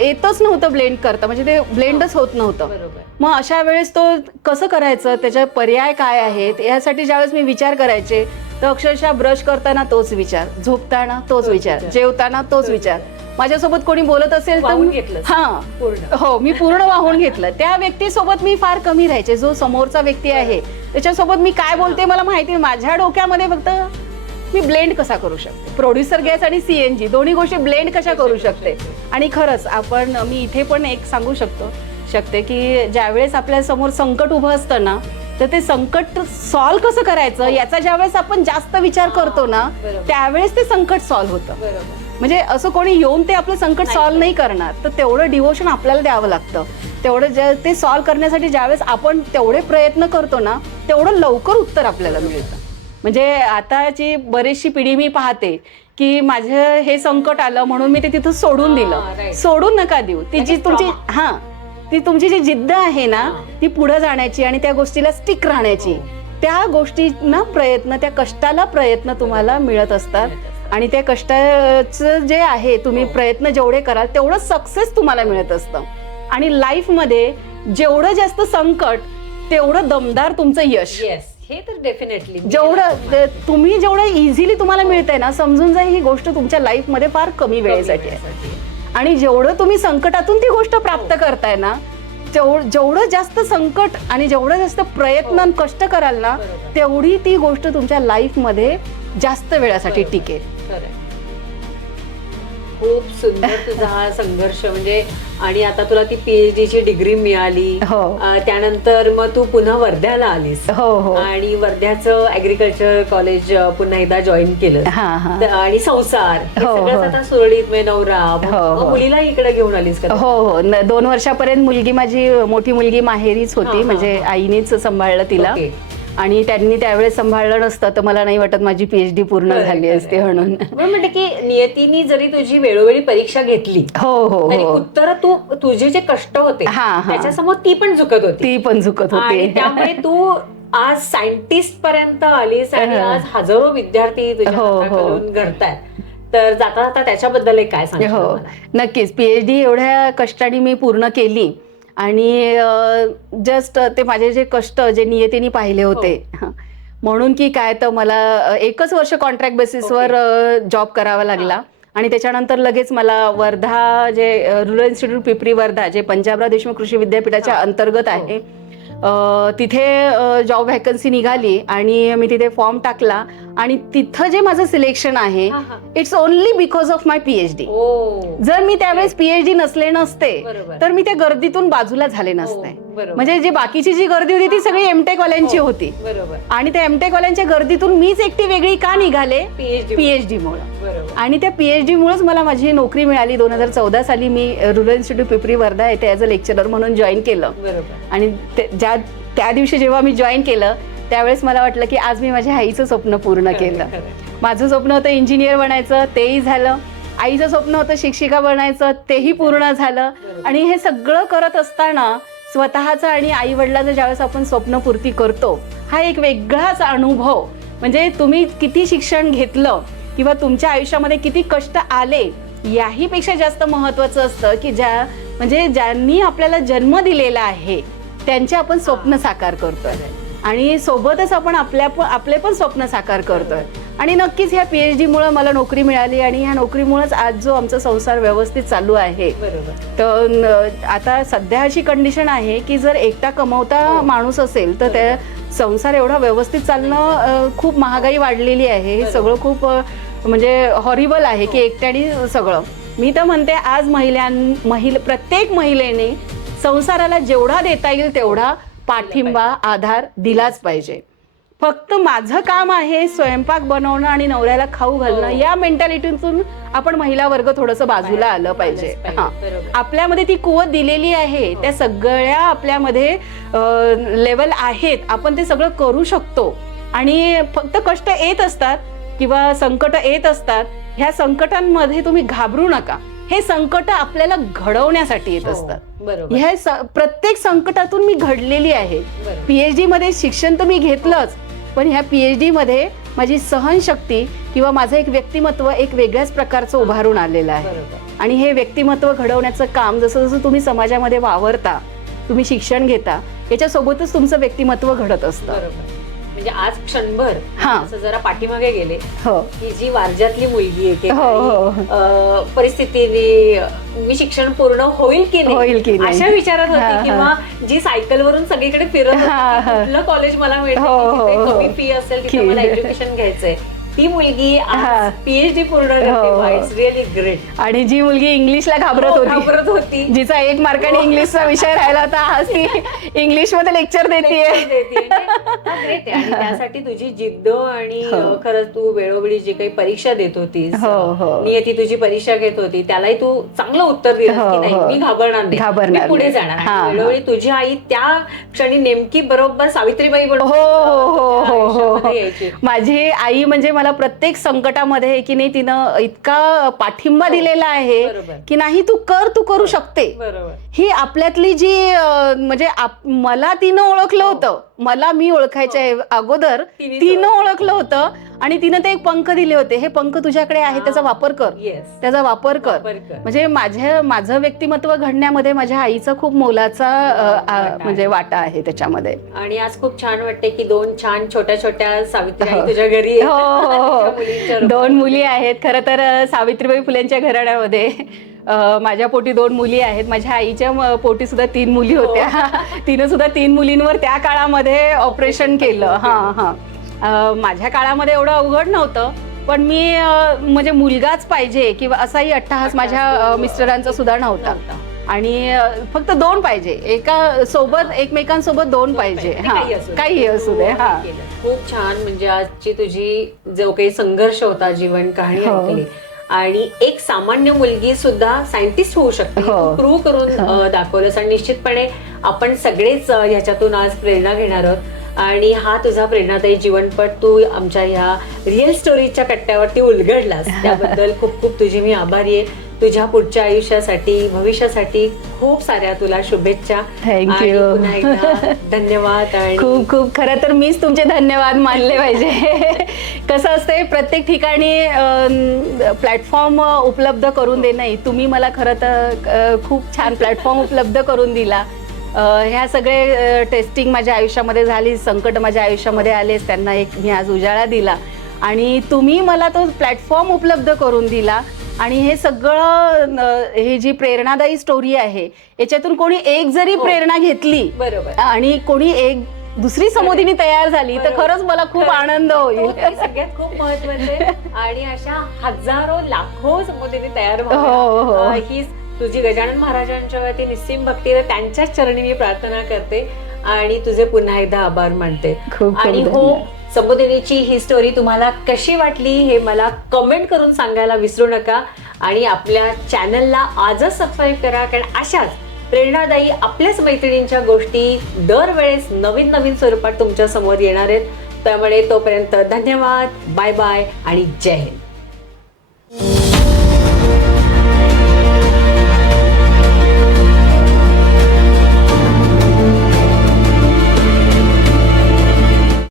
येतच नव्हतं ब्लेंड करता, म्हणजे ते ब्लेंडच होत नव्हतं. मग अशा वेळेस तो कसं करायचं, त्याचे पर्याय काय आहेत यासाठी ज्यावेळेस मी विचार करायचे, तर अक्षरशः ब्रश करताना तोच विचार, झोपताना तोच विचार, जेवताना तोच विचार. माझ्यासोबत कोणी बोलत असेल तर हो, मी पूर्ण वाहून घेतलं. त्या व्यक्तीसोबत मी फार कमी राहायचे. जो समोरचा व्यक्ती आहे त्याच्यासोबत मी काय बोलते मला माहिती, माझ्या डोक्यामध्ये फक्त मी ब्लेंड कसा करू शकते, प्रोड्युसर गॅस आणि सीएनजी दोन्ही गोष्टी ब्लेंड कशा करू शकते. आणि खरंच मी इथे पण एक सांगू शकते की ज्यावेळेस आपल्या समोर संकट उभं असतं ना, तर ते संकट सॉल्व्ह कसं करायचं याचा ज्यावेळेस आपण जास्त विचार करतो ना, त्यावेळेस ते संकट सॉल्व्ह होतं. म्हणजे असं कोणी येऊन ते आपलं संकट सॉल्व्ह नाही करणार, तर तेवढं डिवोशन आपल्याला द्यावं लागतं. तेवढं ते सॉल्व्ह करण्यासाठी ज्यावेळेस आपण तेवढे प्रयत्न करतो ना, तेवढं लवकर उत्तर आपल्याला मिळतं. म्हणजे आताची बरीचशी पिढी मी पाहते की माझं हे संकट आलं म्हणून मी ते तिथं सोडून दिलं. सोडून नका देऊ. ती तुमची जी जिद्द आहे ना, ती पुढे जाण्याची आणि त्या गोष्टीला स्टिक राहण्याची, त्या गोष्टींना प्रयत्न, त्या कष्टाला प्रयत्न तुम्हाला मिळत असतात. आणि त्या कष्टाचं जे आहे, तुम्ही प्रयत्न जेवढे कराल तेवढं सक्सेस तुम्हाला मिळत असतं. आणि लाईफमध्ये जेवढं जास्त संकट तेवढं दमदार तुमचं यश. हे तर डेफिनेटली जेवढं इझिली तुम्हाला मिळतंय ना, समजून जा ही गोष्ट तुमच्या लाईफमध्ये फार कमी वेळेसाठी आहे. आणि जेवढं तुम्ही संकटातून ती गोष्ट प्राप्त करताय ना, जेवढं जास्त संकट आणि जेवढं जास्त प्रयत्न कष्ट कराल ना, तेवढी ती गोष्ट तुमच्या लाईफमध्ये जास्त वेळासाठी टिकेल. खूप सुंदर तुझा हा संघर्ष. म्हणजे आणि आता तुला ती PhD ची डिग्री मिळाली, त्यानंतर मग तू पुन्हा वर्ध्याला आलीस. आणि वर्ध्याचं ऍग्रिकल्चर कॉलेज पुन्हा एकदा जॉईन केलं. आणि संसार आता सुरळीत, नवरा, मुलीला इकडे घेऊन आलीस का? हो, 2 वर्षापर्यंत मुलगी, माझी मोठी मुलगी माहेरीच होती. म्हणजे आईनेच सांभाळलं तिला. आणि त्यांनी त्यावेळेस सांभाळलं नसतं तर मला नाही वाटत माझी PhD पूर्ण झाली असते. म्हणून म्हणजे की नियतीने जरी तुझी वेळोवेळी परीक्षा घेतली, उत्तर तुझे जे कष्ट होते त्याच्यासमोर ती पण झुकत होती. त्यामुळे तू आज सायंटिस्ट पर्यंत आलीस आणि आज हजारो विद्यार्थी तुझ्या घडतायत. तर जाता जाता त्याच्याबद्दल काय सांगू? नक्कीच, PhD एवढ्या कष्टाने मी पूर्ण केली. आणि जस्ट ते माझे जे कष्ट जे नियतीने पाहिले होते, म्हणून की काय, तर मला 1च वर्ष कॉन्ट्रॅक्ट बेसिसवर जॉब करावा लागला. आणि त्याच्यानंतर लगेच मला वर्धा, जे रुरल इन्स्टिट्यूट पिपरी वर्धा, जे पंजाबराव देशमुख कृषी विद्यापीठाच्या अंतर्गत आहे, तिथे जॉब व्हॅकन्सी निघाली आणि मी तिथे फॉर्म टाकला. आणि तिथं जे माझं सिलेक्शन आहे, it's only because of my PhD. जर मी त्यावेळेस PhD नसते तर मी त्या गर्दीतून बाजूला झाले नसते. म्हणजे जी बाकीची जी गर्दी होती ती सगळी एमटेक वाल्यांची होती. आणि त्या एमटेक वाल्यांच्या गर्दीतून मीच एकटी वेगळी का निघाले? PhD मुळे. आणि त्या PhD मुळेच मला माझी नोकरी मिळाली. 2014 साली मी रुरल इन्स्टिट्यूट पिपरी वर्धा येथे ॲज अ लेक्चरर म्हणून जॉईन केलं. आणि त्या दिवशी जेव्हा मी जॉईन केलं त्यावेळेस मला वाटलं की आज मी माझ्या आईचं स्वप्न पूर्ण केलं. माझं स्वप्न होतं इंजिनियर बनायचं, तेही झालं. आईचं स्वप्न होतं शिक्षिका बनायचं, तेही पूर्ण झालं. आणि हे सगळं करत असताना स्वतःचं आणि आई वडिलांचं ज्यावेळेस आपण स्वप्नपूर्ती करतो, हा एक वेगळाच अनुभव. म्हणजे तुम्ही किती शिक्षण घेतलं किंवा तुमच्या आयुष्यामध्ये किती कष्ट आले, याहीपेक्षा जास्त महत्वाचं असतं की ज्यांनी आपल्याला जन्म दिलेला आहे त्यांचे आपण स्वप्न साकार करतोय. आणि सोबतच आपण आपले पण स्वप्न साकार करतोय. आणि नक्कीच ह्या PhD मुळे मला नोकरी मिळाली. आणि ह्या नोकरीमुळेच आज जो आमचा संसार व्यवस्थित चालू आहे. तर आता सध्या अशी कंडिशन आहे की जर एकटा कमवता माणूस असेल तर त्या संसार एवढा व्यवस्थित चालणं, खूप महागाई वाढलेली आहे, हे सगळं खूप म्हणजे हॉरिबल आहे की एकट्याने सगळं. मी तर म्हणते आज प्रत्येक महिलेने संसाराला जेवढा देता येईल तेवढा पाठिंबा, आधार दिलाच पाहिजे. फक्त माझं काम आहे स्वयंपाक बनवणं आणि नवऱ्याला खाऊ घालणं, या मेंटॅलिटीतून आपण महिला वर्ग थोडंसं बाजूला आलं पाहिजे. हा, आपल्यामध्ये ती कुवत दिलेली आहे, त्या सगळ्या आपल्यामध्ये लेवल आहेत, आपण ते सगळं करू शकतो. आणि फक्त कष्ट येत असतात किंवा संकट येत असतात, ह्या संकटांमध्ये तुम्ही घाबरू नका. हे संकट आपल्याला घडवण्यासाठी येत असतात. ह्या प्रत्येक संकटातून मी घडलेली आहे. PhD मध्ये शिक्षण तर मी घेतलंच, पण ह्या PhD मध्ये माझी सहनशक्ती किंवा माझं एक व्यक्तिमत्व एक वेगळ्याच प्रकारचं उभारून आलेलं आहे. आणि हे व्यक्तिमत्व घडवण्याचं काम जसं जसं तुम्ही समाजामध्ये वावरता, तुम्ही शिक्षण घेता, याच्यासोबतच तुमचं व्यक्तिमत्व घडत असतं. म्हणजे आज क्षणभर असं जरा पाठीमागे गेले, हो, ही जी वारज्यातली मुलगी आहे, हो, परिस्थितीने मी शिक्षण पूर्ण होईल की नाही अशा विचारात होती, किंवा जी सायकलवरून सगळीकडे फिरत होती, कुठलं कॉलेज मला मिळतं, कमी फी असेल तिथे मला एज्युकेशन घ्यायचंय, ती मुलगी PhD पूर्ण करते. It's really great. आणि जी मुलगी इंग्लिशला घाबरत होती, जिचा 1 मार्काने इंग्लिशचा विषय राहिला होता, आज ती इंग्लिश मध्ये लेक्चर देते. ग्रेट. आणि त्यासाठी तुझी जिद्द आणि खरंच तू वेळोवेळी जी काही परीक्षा देत होतीस, नियती तुझी परीक्षा घेत होती, त्यालाही तू चांगलं उत्तर दिलं की नाही, मी घाबरणार नाही, मी पुढे जाणार. वेळोवेळी तुझी आई त्या क्षणी नेमकी बरोबर सावित्रीबाई यायची. माझी आई म्हणजे मला प्रत्येक संकटामध्ये की नाही तिनं इतका पाठिंबा दिलेला आहे की नाही तू करू शकते. ही आपल्यातली जी म्हणजे मला तिनं ओळखलं होतं, मला मी ओळखायच्या अगोदर तिनं ओळखलं होतं आणि तिनं ते एक पंख दिले होते, हे पंख तुझ्याकडे आहे, त्याचा वापर कर, त्याचा वापर कर. म्हणजे माझं व्यक्तिमत्व घडण्यामध्ये माझ्या आईचा खूप मोलाचा म्हणजे वाटा आहे त्याच्यामध्ये. आणि आज खूप छान वाटते की 2 छान छोट्या छोट्या सावित्री तुझ्या घरी. 2 मुली आहेत. खरं तर सावित्रीबाई फुलेंच्या घराण्यामध्ये माझ्या पोटी 2 मुली आहेत. माझ्या आईच्या पोटी सुद्धा 3 मुली होत्या. तिनं सुद्धा 3 मुलींवर त्या काळामध्ये ऑपरेशन केलं. माझ्या काळामध्ये एवढं अवघड नव्हतं, पण मी म्हणजे मुलगाच पाहिजे किंवा असाही अट्टहास माझ्या मिस्टरांचा सुद्धा नव्हता. आणि फक्त 2 पाहिजे, एकमेकांसोबत 2 पाहिजे. काही असू दे. खूप छान. म्हणजे आजची तुझी जो काही संघर्ष होता, जीवन कहाणी ऐकली, आणि एक सामान्य मुलगी सुद्धा सायंटिस्ट होऊ शकते प्रूव्ह करून दाखवलंस. आणि निश्चितपणे आपण सगळेच ह्याच्यातून आज प्रेरणा घेणार आहोत. आणि हा तुझा प्रेरणादायी जीवनपट तू आमच्या ह्या रिअल स्टोरीच्या कट्ट्यावरती उलगडलास, त्याबद्दल खूप खूप तुझी मी आभारी आहे. तुझ्या पुढच्या आयुष्यासाठी, भविष्यासाठी खूप साऱ्या तुला शुभेच्छा. थँक्यू. पुन्हा एकदा धन्यवाद. आणि खूप खूप खरं तर मीच तुमचे धन्यवाद मानले पाहिजे. कसं असते, प्रत्येक ठिकाणी प्लॅटफॉर्म उपलब्ध करून देणं, तुम्ही मला खरं तर खूप छान प्लॅटफॉर्म उपलब्ध करून दिला. ह्या सगळे टेस्टिंग माझ्या आयुष्यामध्ये झाली, संकट माझ्या आयुष्यामध्ये आलेच, त्यांना एक मी आज उजाळा दिला आणि तुम्ही मला तो प्लॅटफॉर्म उपलब्ध करून दिला. आणि हे सगळं ही जी प्रेरणादायी स्टोरी आहे, याच्यातून कोणी एक जरी प्रेरणा घेतली बरोबर आणि कोणी एक दुसरी समोदिनी तयार झाली तर खरंच मला खूप आनंद होईल. सगळ्यात खूप महत्वाचे. आणि अशा हजारो लाखो समोदिनी तयार व्हाव्या ही तुझी गजानन महाराजांच्या वरती निस्सीम भक्ती, त्यांच्याच चरणी मी प्रार्थना करते आणि तुझे पुन्हा एकदा आभार मानते. आणि हो, समोदिनीची ही स्टोरी तुम्हाला कशी वाटली हे मला कमेंट करून सांगायला विसरू नका. आणि आपल्या चॅनलला आजच सबस्क्राईब करा, कारण अशाच प्रेरणादायी आपल्याच मैत्रिणींच्या गोष्टी दरवेळेस नवीन नवीन स्वरूपात तुमच्या समोर येणार आहेत. त्यामुळे तोपर्यंत धन्यवाद, बाय बाय आणि जय हिंद.